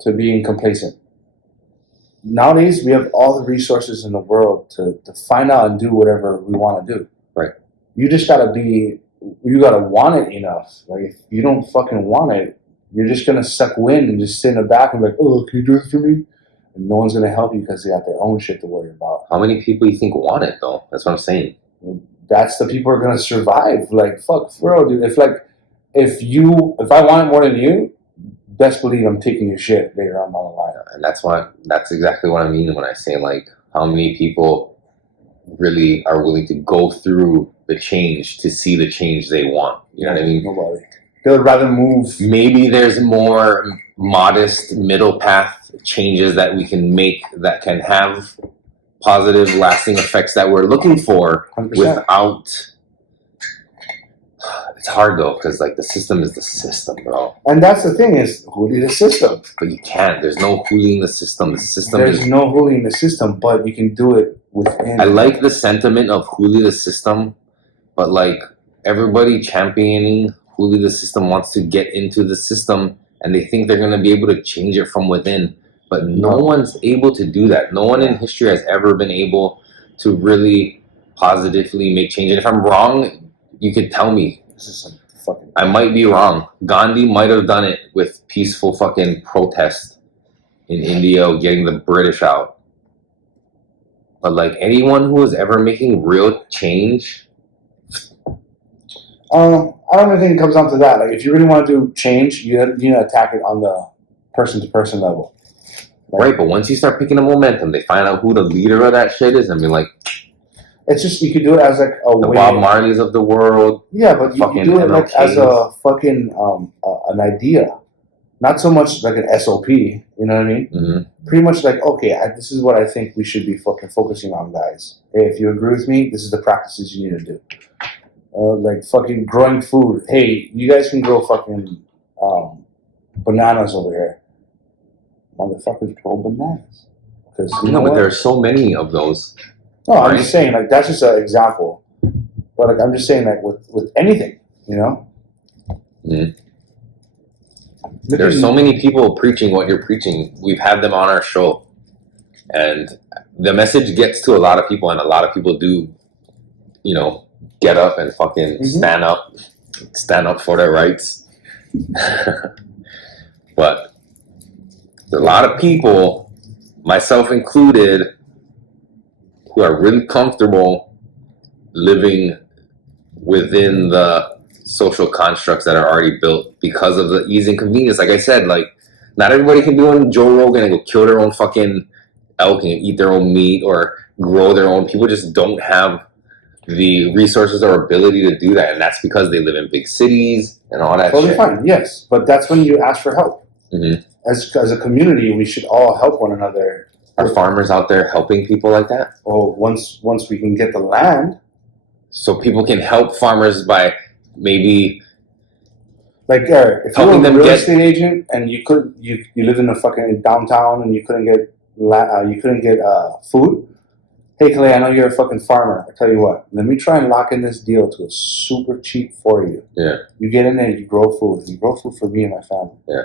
to being complacent. Nowadays, we have all the resources in the world to find out and do whatever we want to do. Right. You just gotta want it enough. Like, if you don't fucking want it, you're just going to suck wind and just sit in the back and be like, oh, can you do this for me? And no one's going to help you because they got their own shit to worry about. How many people you think want it, though? That's what I'm saying. That's the people who are going to survive. Like, fuck, for real, dude. If I want it more than you, best believe I'm taking your shit later on down the line. And that's exactly what I mean when I say, like, how many people really are willing to go through the change to see the change they want. You know what I mean? Nobody. They would rather move. Maybe there's more modest middle path changes that we can make that can have positive, lasting effects that we're looking for 100%. without. It's hard though, because like the system is the system, bro. And that's the thing is, hoolie the system. But you can't. There's no hooling the system. The system. There's no hooling the system, but you can do it within. I like the sentiment of hoolie the system, but like everybody championing hoolie the system wants to get into the system, and they think they're going to be able to change it from within. But no one's able to do that. No one in history has ever been able to really positively make change. And if I'm wrong, you could tell me. This is some fucking. I might be wrong. Gandhi might have done it with peaceful fucking protest in India, getting the British out. But like anyone who is ever making real change. I don't even think it comes down to that. Like, if you really want to do change, you need to attack it on the person-to-person level. Like, right, but once you start picking up momentum, they find out who the leader of that shit is and be like, it's just, you could do it as like a the way. Bob Marleys of the world. Yeah, but you can do it like as a fucking an idea, not so much like an SOP. You know what I mean? Mm-hmm. Pretty much like, okay, this is what I think we should be fucking focusing on, guys. Hey, if you agree with me, this is the practices you need to do. Like fucking growing food. Hey, you guys can grow fucking bananas over here. Motherfuckers grow bananas. Because but there are so many of those. No, I'm just saying, like, that's just an example. But like, I'm just saying, like, with anything, Mm. There's so many people preaching what you're preaching. We've had them on our show, and the message gets to a lot of people, and a lot of people do, get up and fucking stand up for their rights. But there's a lot of people, myself included, who are really comfortable living within the social constructs that are already built because of the ease and convenience. Like I said, like, not everybody can be on Joe Rogan and go kill their own fucking elk and eat their own meat or grow their own. People just don't have the resources or ability to do that, and that's because they live in big cities and all that totally shit. Fine, yes, but that's when you ask for help. Mm-hmm. As a community, we should all help one another. Are farmers out there helping people like that? Well, once we can get the land, so people can help farmers by maybe Like, if you Helping were a them real get- estate agent and you lived in a fucking downtown and you couldn't get food. Hey Clay, I know you're a fucking farmer. I tell you what, let me try and lock in this deal to a super cheap for you. Yeah. You get in there, you grow food. You grow food for me and my family. Yeah.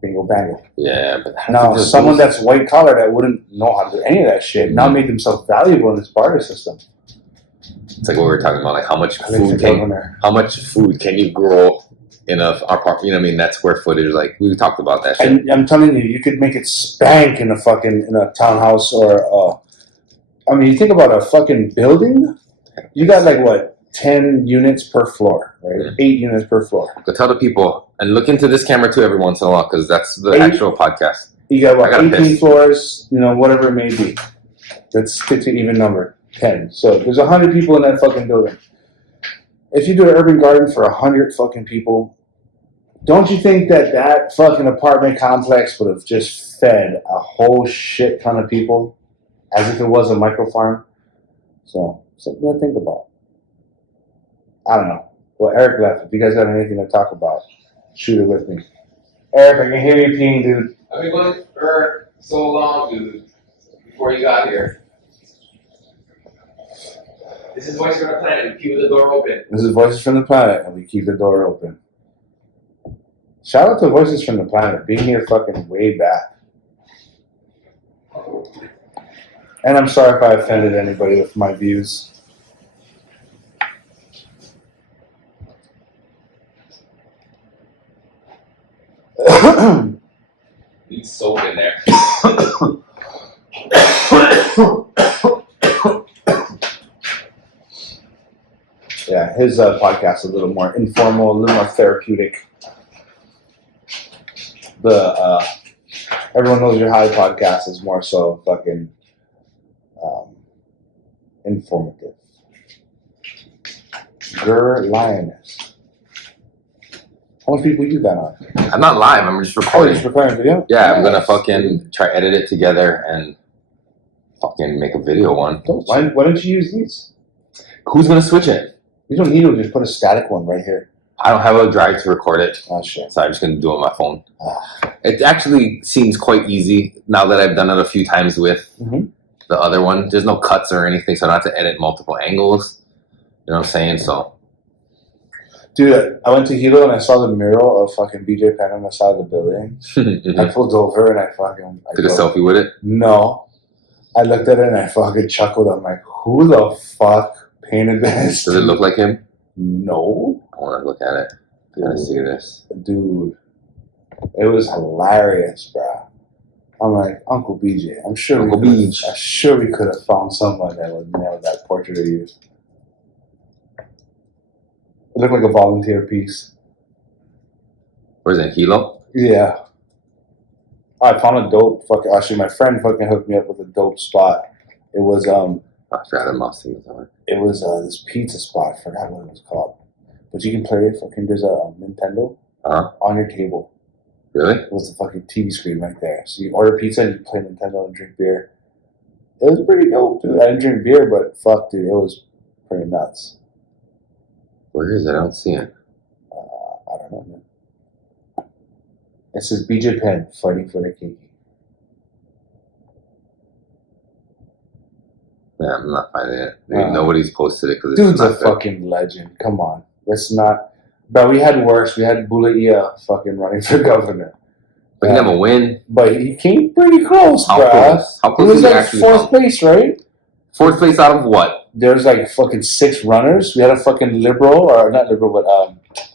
Bingo bango. Yeah, but Now, someone that's white collar that wouldn't know how to do any of that shit now make themselves valuable in this barter system. It's like what we were talking about, like how much food can you grow in a apartment? You know what I mean? That square footage, like we talked about that shit. And I'm telling you, you could make it spank in a townhouse or I mean, you think about a fucking building. You got like what 10 units per floor, right? Yeah. 8 units per floor. Go tell the people and look into this camera too every once in a while because that's the 8, actual podcast. You got what 18 piss. floors, whatever it may be. Let's get to even number 10. So there's 100 people in that fucking building. If you do an urban garden for 100 fucking people, don't you think that fucking apartment complex would have just fed a whole shit ton of people as if it was a micro farm? So something to think about. I don't know. Well, Eric left. If you guys got anything to talk about, shoot it with me. Eric, I can hear you peeing, dude. I've been going for so long, dude, before you got here. This is Voice from the Planet. We keep the door open. This is Voices from the Planet, and we keep the door open. Shout out to Voices from the Planet, being here fucking way back. And I'm sorry if I offended anybody with my views. Need soap in there. Yeah, his podcast is a little more informal, a little more therapeutic. The Everyone Knows You're High podcast is more so fucking informative. Grr Lioness. How much people you got on? I'm not live. I'm just Oh, recording. just recording video? Yeah, I'm Nice. gonna fucking try edit it together and fucking make a video one. Why don't you use these? Who's gonna switch it? You don't need to just put a static one right here. I don't have a drive to record it, Oh, shit. so I'm just gonna do it on my phone. Ah. It actually seems quite easy now that I've done it a few times with Mhm. the other one. There's no cuts or anything, so I don't have to edit multiple angles. You know what I'm saying? So Dude, I went to Hilo and I saw the mural of fucking BJ Penn on the side of the building. I pulled over and I took a selfie with it. No. I looked at it and I fucking chuckled. I'm like, who the fuck painted this? Does it look like him? No. I want to look at it. I gotta see this. Dude. It was hilarious, bro. I'm like, Uncle BJ. I'm sure Uncle we BJ. could have found someone that would nail that portrait of you. It looked like a volunteer piece. Where's it? Hilo? Yeah. I found a dope fucking. Actually, my friend fucking hooked me up with a dope spot. It was I forgot the mustang. It was this pizza spot. I forgot what it was called. But you can play it. Fucking, there's a Nintendo on your table. Really? It was the fucking TV screen right there. So you order pizza and you play Nintendo and drink beer. It was pretty dope, dude. I didn't drink beer, but fuck, dude, it was pretty nuts. Where is it? I don't see it. I don't know, man. It says BJ Penn fighting for the Kiki. Yeah, I'm not finding it. Maybe nobody's posted it because Dude's a fucking legend. Come on. That's not. But we had worse. We had Bulaia fucking running for governor. But he never win. But he came pretty close, How bro. close? How He close was did he like actually fourth come? place, right? Fourth place out of what? There's like fucking 6 runners. We had a fucking liberal, or not liberal, but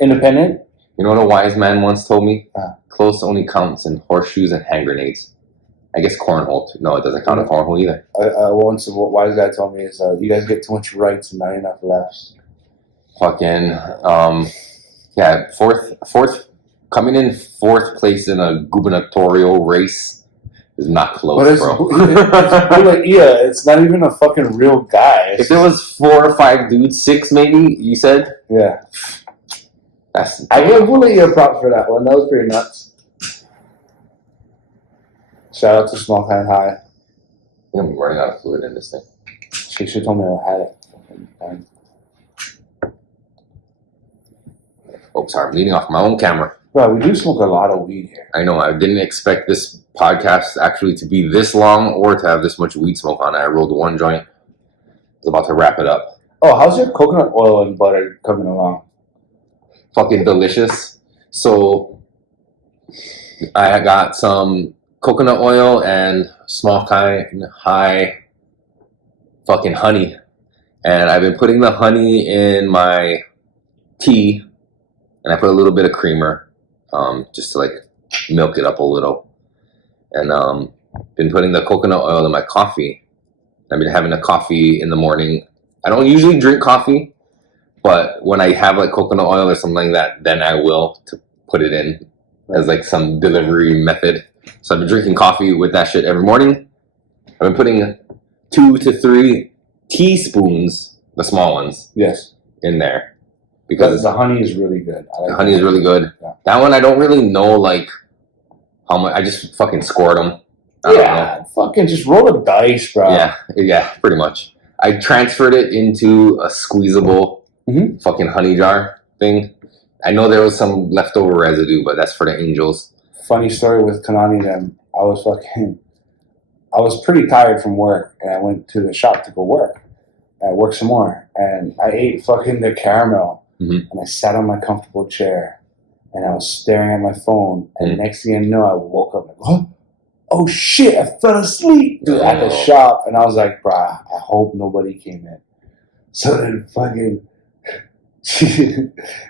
independent. You know what a wise man once told me? Huh. Close only counts in horseshoes and hand grenades. I guess cornhole too. No, it doesn't count in cornhole either. Once a wise guy told me is you guys get too much rights and not enough lefts. Fucking yeah, fourth coming in fourth place in a gubernatorial race is not close, But it's bro. Bulaia. It's not even a fucking real guy. If there was 4 or 5 dudes, 6 maybe, you said? Yeah. That's I give Bulaia props for that one. That was pretty nuts. Shout out to Small Kind High. I think I'm running out of fluid in this thing. She told me I had it. Oh, Oh, sorry, I'm leaning off my own camera. Bro, we do smoke a lot of weed here. I know. I didn't expect this podcast actually to be this long or to have this much weed smoke on it. I rolled one joint. I was about to wrap it up. Oh, how's your coconut oil and butter coming along? Fucking delicious. So I got some coconut oil and small kind high fucking honey. And I've been putting the honey in my tea, and I put a little bit of creamer, just to like milk it up a little. And been putting the coconut oil in my coffee. I've been having a coffee in the morning. I don't usually drink coffee, but when I have like coconut oil or something like that, then I will to put it in as like some delivery method. So I've been drinking coffee with that shit every morning. I've been putting 2 to 3 teaspoons, the small ones, Yes. in there because the honey is really good. I like the honey is really good. Yeah. That one I don't really know like how much. I just fucking scored them. I don't know. Fucking just roll the dice, bro. Yeah, pretty much. I transferred it into a squeezable fucking honey jar thing. I know there was some leftover residue, but that's for the angels. Funny story with Kanani then. I was pretty tired from work, and I went to the shop to go work. I worked some more, and I ate fucking the caramel, and I sat on my comfortable chair, and I was staring at my phone, and next thing I know, I woke up like, huh? Oh shit, I fell asleep at the shop, and I was like, bruh, I hope nobody came in. So then fucking,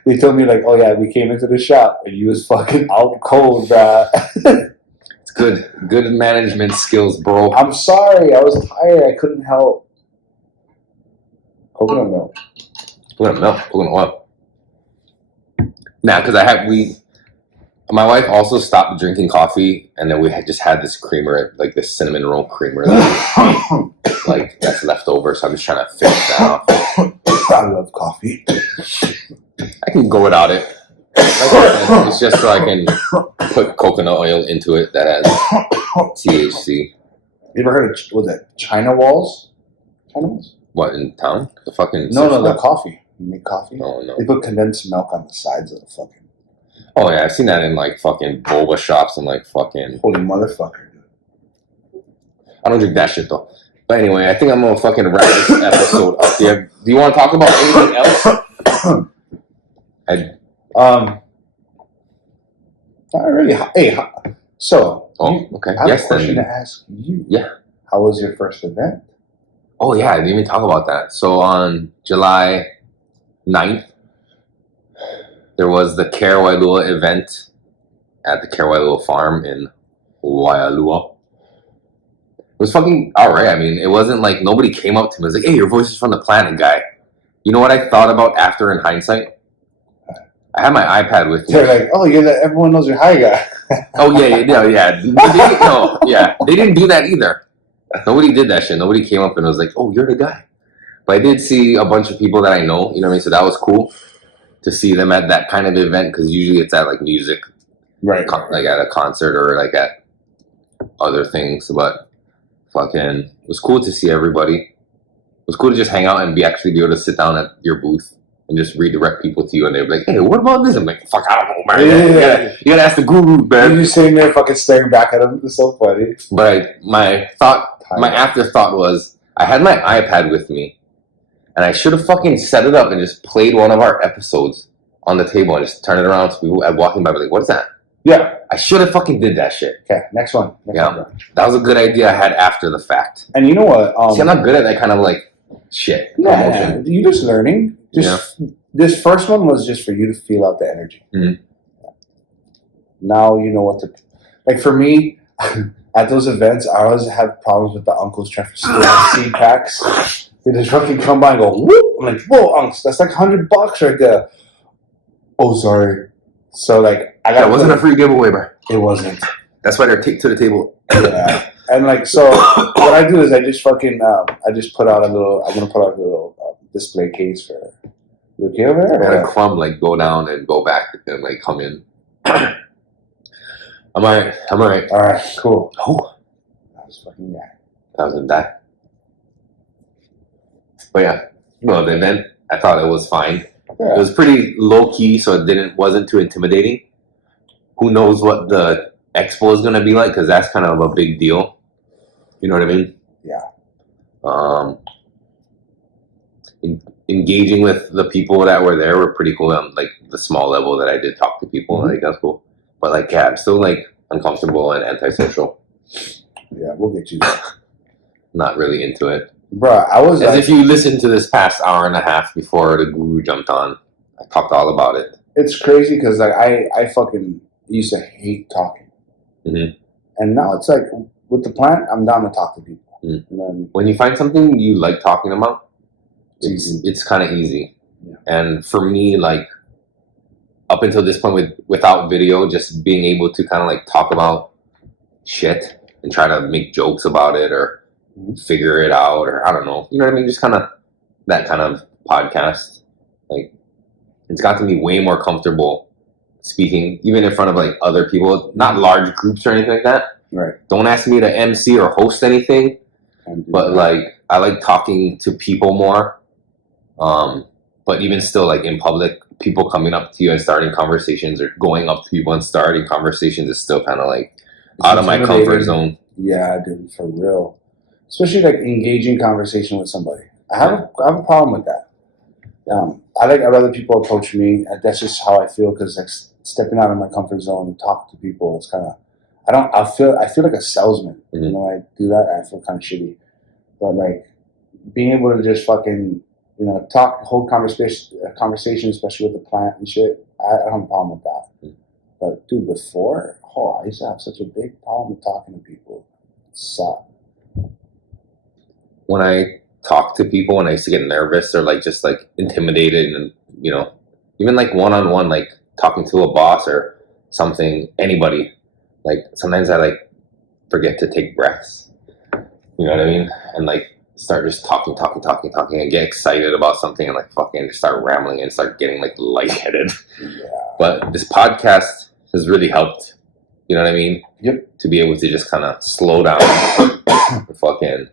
they told me like, oh yeah, we came into the shop, and you was fucking out cold, bruh. It's good management skills, bro. I'm sorry, I was tired, I couldn't help. Coconut milk. Coconut oil. Nah, because my wife also stopped drinking coffee, and then we had just had this creamer, like this cinnamon roll creamer, like that's left over. So I'm just trying to finish that off. I love coffee. I can go without it. Like I said, it's just so I can put coconut oil into it that has THC. You ever heard of China Walls? China Walls? What, in town? The fucking No, the coffee. You make coffee? No. They put condensed milk on the sides of the fucking. Oh yeah, I've seen that in like fucking boba shops and like fucking. Holy motherfucker, dude. I don't drink that shit though. But anyway, I think I'm gonna fucking wrap this episode up. Do you want to talk about anything else? Not really. Hey, so. Oh, okay. I have a question to ask you. Yeah. How was your first event? Oh yeah, I didn't even talk about that. So on July 9th, there was the Care Wailua event at the Care Wailua farm in Waialua. It was fucking alright. I mean, it wasn't like nobody came up to me and was like, hey, your voice is from the planet, guy. You know what I thought about after in hindsight? I had my iPad with me. They're like, oh, everyone knows you're high guy. Oh yeah. They didn't do that either. Nobody did that shit. Nobody came up and was like, oh, you're the guy. But I did see a bunch of people that I know, you know what I mean? So that was cool to see them at that kind of event, because usually it's at like music, right? Like at a concert or like at other things. But fucking, it was cool to see everybody. It was cool to just hang out and be able to sit down at your booth and just redirect people to you, and they'd be like, hey, what about this? I'm like, fuck, I don't know, man. Yeah. You gotta ask the guru, man. You're sitting there fucking staring back at him. It's so funny. But my afterthought was, I had my iPad with me, and I should have fucking set it up and just played one of our episodes on the table and just turn it around so people walking by be like, what is that? Yeah. I should have fucking did that shit. Okay, next one. That was a good idea I had after the fact. And you know what? See, I'm not good at that kind of like shit. Yeah, you're just learning. This first one was just for you to feel out the energy. Mm-hmm. Now you know what to... Like for me, at those events, I always have problems with the uncles trying to steal seed packs. They just fucking come by and go, whoop! I'm like, whoa, unks, that's like $100 right there. Oh, sorry. So like, I got... It wasn't a free giveaway, bro. It wasn't. That's why they're taped to the table. Yeah. And like, so what I do is I just fucking, I just put out I'm going to put out a little display case for... You okay over there? I had a crumb like go down and go back and like come in. I'm alright. Alright, cool. Oh. That was fucking guy. That was in that. But yeah, no, the event, I thought it was fine. Yeah. It was pretty low key, so it wasn't too intimidating. Who knows what the expo is gonna be like? Because that's kind of a big deal. You know what I mean? Yeah. Engaging with the people that were there were pretty cool. On like the small level that I did talk to people, Mm-hmm. like that's cool. But like, yeah, I'm still like uncomfortable and antisocial. Yeah, we'll get you there. Not really into it. Bro, I was As if you listened to this past hour and a half before the guru jumped on. I talked all about it. It's crazy because like I fucking used to hate talking. Mm-hmm. And now it's like, with the plant, I'm down to talk to people. Mm. You know what I mean? When you find something you like talking about, It's it's kind of easy. Yeah. And for me, like, up until this point without video, just being able to kind of like talk about shit and try to make jokes about it or figure it out, or I don't know, you know what I mean? Just kind of that kind of podcast. Like, it's gotten me way more comfortable speaking, even in front of like other people, not large groups or anything like that. Right. Don't ask me to MC or host anything, but like I like talking to people more. But even still, like in public, people coming up to you and starting conversations, or going up to people and starting conversations, is still kind of like out of my comfort zone. Yeah, dude, for real. Especially like engaging conversation with somebody. I have a problem with that. I'd rather people approach me. That's just how I feel, because like stepping out of my comfort zone and talking to people, it's kind of, I feel like a salesman. Mm-hmm. You know, I do that, I feel kind of shitty. But like being able to just fucking, you know, hold conversation, especially with the plant and shit, I don't have a problem with that. Mm-hmm. But dude, before, I used to have such a big problem with talking to people. It sucked. When I talk to people, and I used to get nervous or like just like intimidated, and you know, even like one-on-one, like talking to a boss or something, anybody, like sometimes I like forget to take breaths. You know what I mean? And like start just talking and get excited about something and like fucking just start rambling and start getting like lightheaded. Yeah. But this podcast has really helped. You know what I mean? Yep. To be able to just kind of slow down and fucking.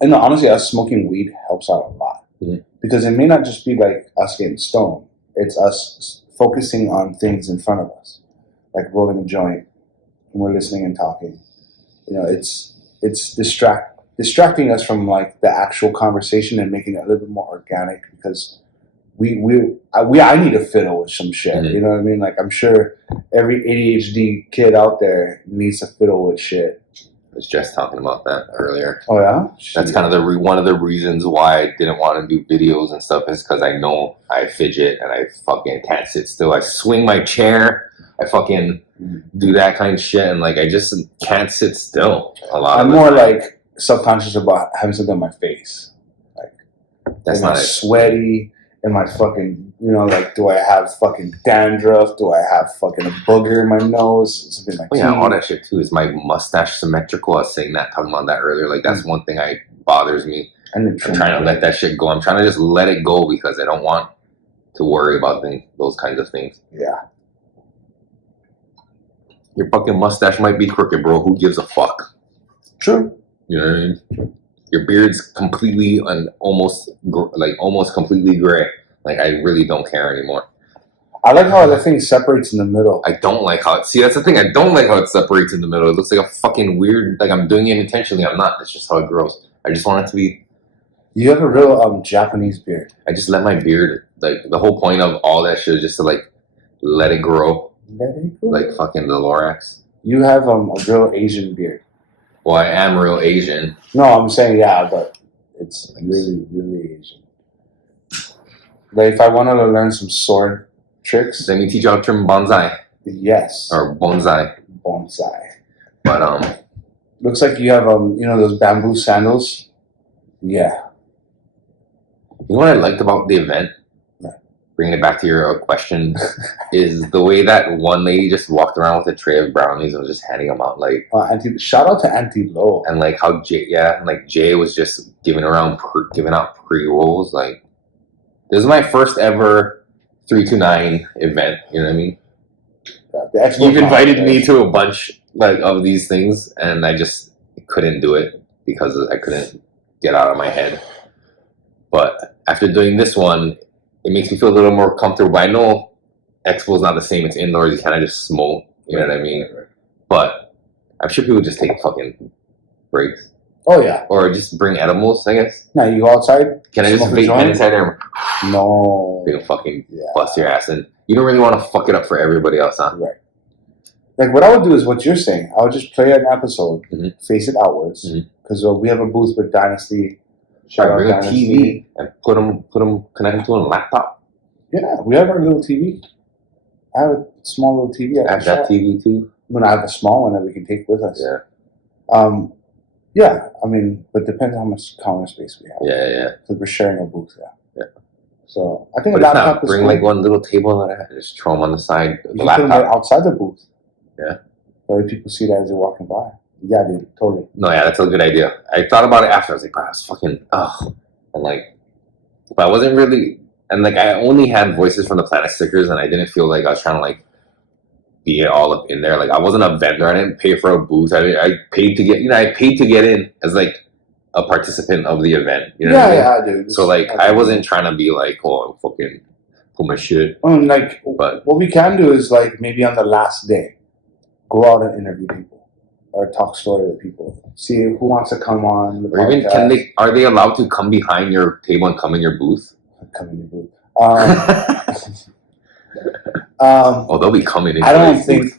And honestly, us smoking weed helps out a lot. Mm-hmm. Because it may not just be like us getting stoned. It's us focusing on things in front of us. Like rolling a joint, and we're listening and talking. You know, it's distracting us from like the actual conversation and making it a little bit more organic, because I need to fiddle with some shit. Mm-hmm. You know what I mean? Like, I'm sure every ADHD kid out there needs to fiddle with shit. I was just talking about that earlier. Oh yeah, that's kind of one of the reasons why I didn't want to do videos and stuff, is because I know I fidget and I fucking can't sit still. I swing my chair, I fucking do that kind of shit, and like I just can't sit still a lot. I'm more like subconscious about having something on my face. Like, that's not sweaty. Am I fucking, you know, like, do I have fucking dandruff? Do I have fucking a booger in my nose? Something like that. Yeah, all that shit too. Is my mustache symmetrical? I was talking about that earlier. Like, that's one thing that bothers me. I'm trying to let that shit go. I'm trying to just let it go, because I don't want to worry about those kinds of things. Yeah. Your fucking mustache might be crooked, bro. Who gives a fuck? True. You know what I mean? True. Your beard's completely and almost completely gray. Like, I really don't care anymore. I like how the thing separates in the middle. I don't like how see, that's the thing. I don't like how it separates in the middle. It looks like a fucking weird, like I'm doing it intentionally. I'm not. That's just how it grows. I just want it to be. You have a real Japanese beard. I just let my beard, like, the whole point of all that shit is just to like let it grow. Let it grow. Like fucking the Lorax. You have a real Asian beard. Well, I am real Asian. No, I'm saying, yeah, but it's really, really Asian. Like, if I wanted to learn some sword tricks, let me teach you how to trim bonsai. Yes. Or bonsai. Bonsai. But looks like you have you know, those bamboo sandals. Yeah. You know what I liked about the event? Bringing it back to your question, is the way that one lady just walked around with a tray of brownies and was just handing them out, like. Shout out to Auntie Lo. And like how Jay was just giving out pre-rolls. Like, this is my first ever 329 event. You know what I mean? Yeah, you've invited me to a bunch like of these things, and I just couldn't do it because I couldn't get out of my head. But after doing this one, it makes me feel a little more comfortable. But I know Expo is not the same. It's indoors. You kind of just smoke. You know what I mean? Right. But I'm sure people just take fucking breaks. Oh yeah. Or just bring edibles, I guess. Now you go outside. Can I just smoke a vape joint? inside there? No. They'll fucking bust your ass, and you don't really want to fuck it up for everybody else, huh? Right. Like what I would do is what you're saying. I would just play an episode, face it outwards, because we have a booth with Dynasty. Shout out bring Dynasty. A TV and put them connect them to a laptop. Yeah, we have our little TV. I have a small little TV. I have that TV too. I mean, I have a small one that we can take with us. Yeah. Yeah, I mean, but depends on how much counter space we have. Yeah. Because we're sharing a booth. Yeah. So I think but a laptop bring like one little table and just throw them on the side. You can put them outside the booth. Yeah. That way people see that as they're walking by. Yeah, dude, totally. No, yeah, that's a good idea. I thought about it after. I was like, bro, I was fucking, and like, but I wasn't really, and like, I only had voices from the Planet stickers, and I didn't feel like I was trying to like be all up in there. Like, I wasn't a vendor. I didn't pay for a booth. I paid to get, I paid to get in as like a participant of the event. You know what I mean? Yeah, dude. So like, I wasn't trying to be like, oh, fucking put my shit. Like, but what we can do is like maybe on the last day, go out and interview people. Or talk story with people. See who wants to come on. Or even are they allowed to come behind your table and come in your booth? Come in your booth. They'll be coming in. I don't think.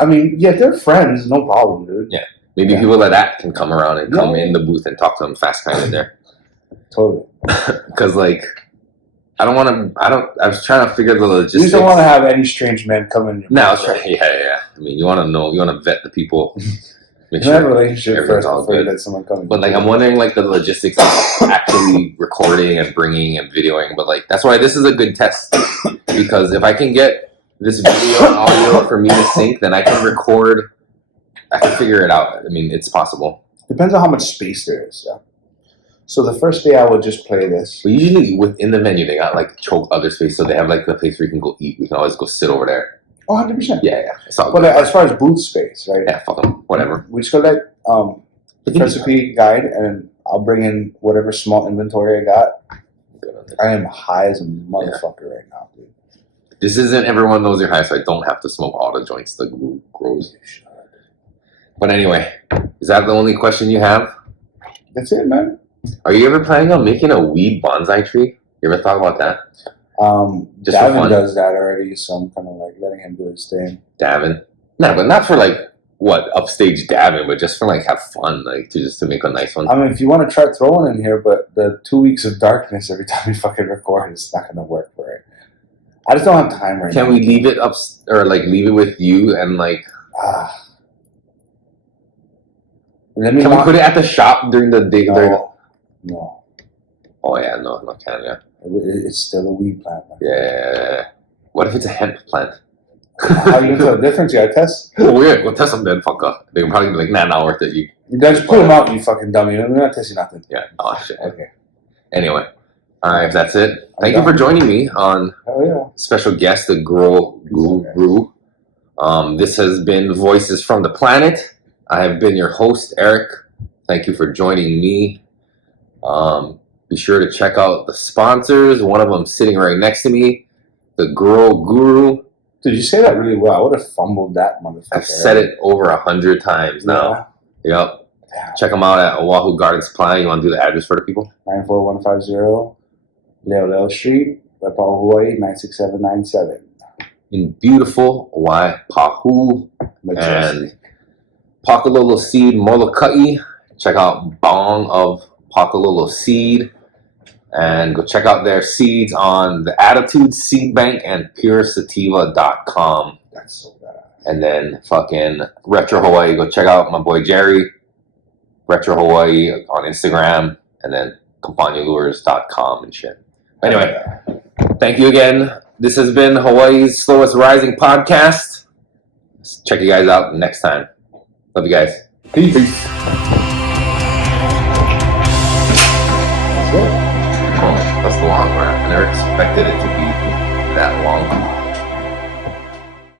I mean, yeah, they're friends. No problem, dude. Yeah, maybe people like that can come around and come in the booth and talk to them fast kind in there. Totally. Because like, I was trying to figure the logistics. You don't want to have any strange men come in. No, that's right. Yeah. I mean, you want to vet the people. Make sure have a relationship first all before good. you let someone come in. But like, I'm wondering like the logistics of actually recording and bringing and videoing. But like, that's why this is a good test, because if I can get this video and audio for me to sync, then I can record. I can figure it out. I mean, it's possible. Depends on how much space there is. Yeah. So the first day I would just play this. But usually within the venue, they got like choke other space, so they have like the place where you can go eat. We can always go sit over there. Oh, 100%. Yeah. But as far as booth space, right? Yeah, fuck them. Whatever. We just go like recipe guide, and I'll bring in whatever small inventory I got. I am high as a motherfucker right now, dude. This isn't everyone knows you're high, so I don't have to smoke all the joints the group grows. But anyway, is that the only question you have? That's it, man. Are you ever planning on making a weed bonsai tree? You ever thought about that? Just Davin does that already, so I'm kind of like letting him do his thing. Davin? No, but not for like, upstage Davin, but just for like have fun, like to make a nice one. I mean, if you want to try throwing in here, but the 2 weeks of darkness every time we fucking record, it's not going to work for it. I just don't have time right now. Can we leave it up, or like leave it with you and like... Can we put it at the shop during the day? No. Oh yeah, no, can yeah. It's still a weed plant. Yeah. What if it's a hemp plant? How you tell the difference? You gotta test? Oh, weird. We'll test them then, fucker. They can probably be like, not worth it. You guys put them out, you fucking dummy. I'm not testing nothing. Yeah. Oh, shit. Okay. Anyway. Alright, if that's it. Thank you for joining me on special guest, the Grow Guru. This has been Voices from the Planet. I have been your host, Eric. Thank you for joining me. Be sure to check out the sponsors. One of them sitting right next to me, the Grow Guru. Did you say that really well? I would have fumbled that motherfucker. I've said it over 100 times now. Yeah. Yep. Damn. Check them out at Oahu Garden Supply. You want to do the address for the people? 94150 Leoleo Street, Waipahu, Hawaii, 96797. In beautiful Waipahu. And Pakalolo Seed Molokai. Check out Bong of Pakalolo Seed. And go check out their seeds on the Attitude Seed Bank and puresativa.com. That's so bad. And then fucking Retro Hawaii. Go check out my boy Jerry. Retro Hawaii on Instagram. And then companulures.com and shit. Anyway, thank you again. This has been Hawaii's Slowest Rising podcast. Check you guys out next time. Love you guys. Peace. That's the long rap. I never expected it to be that long.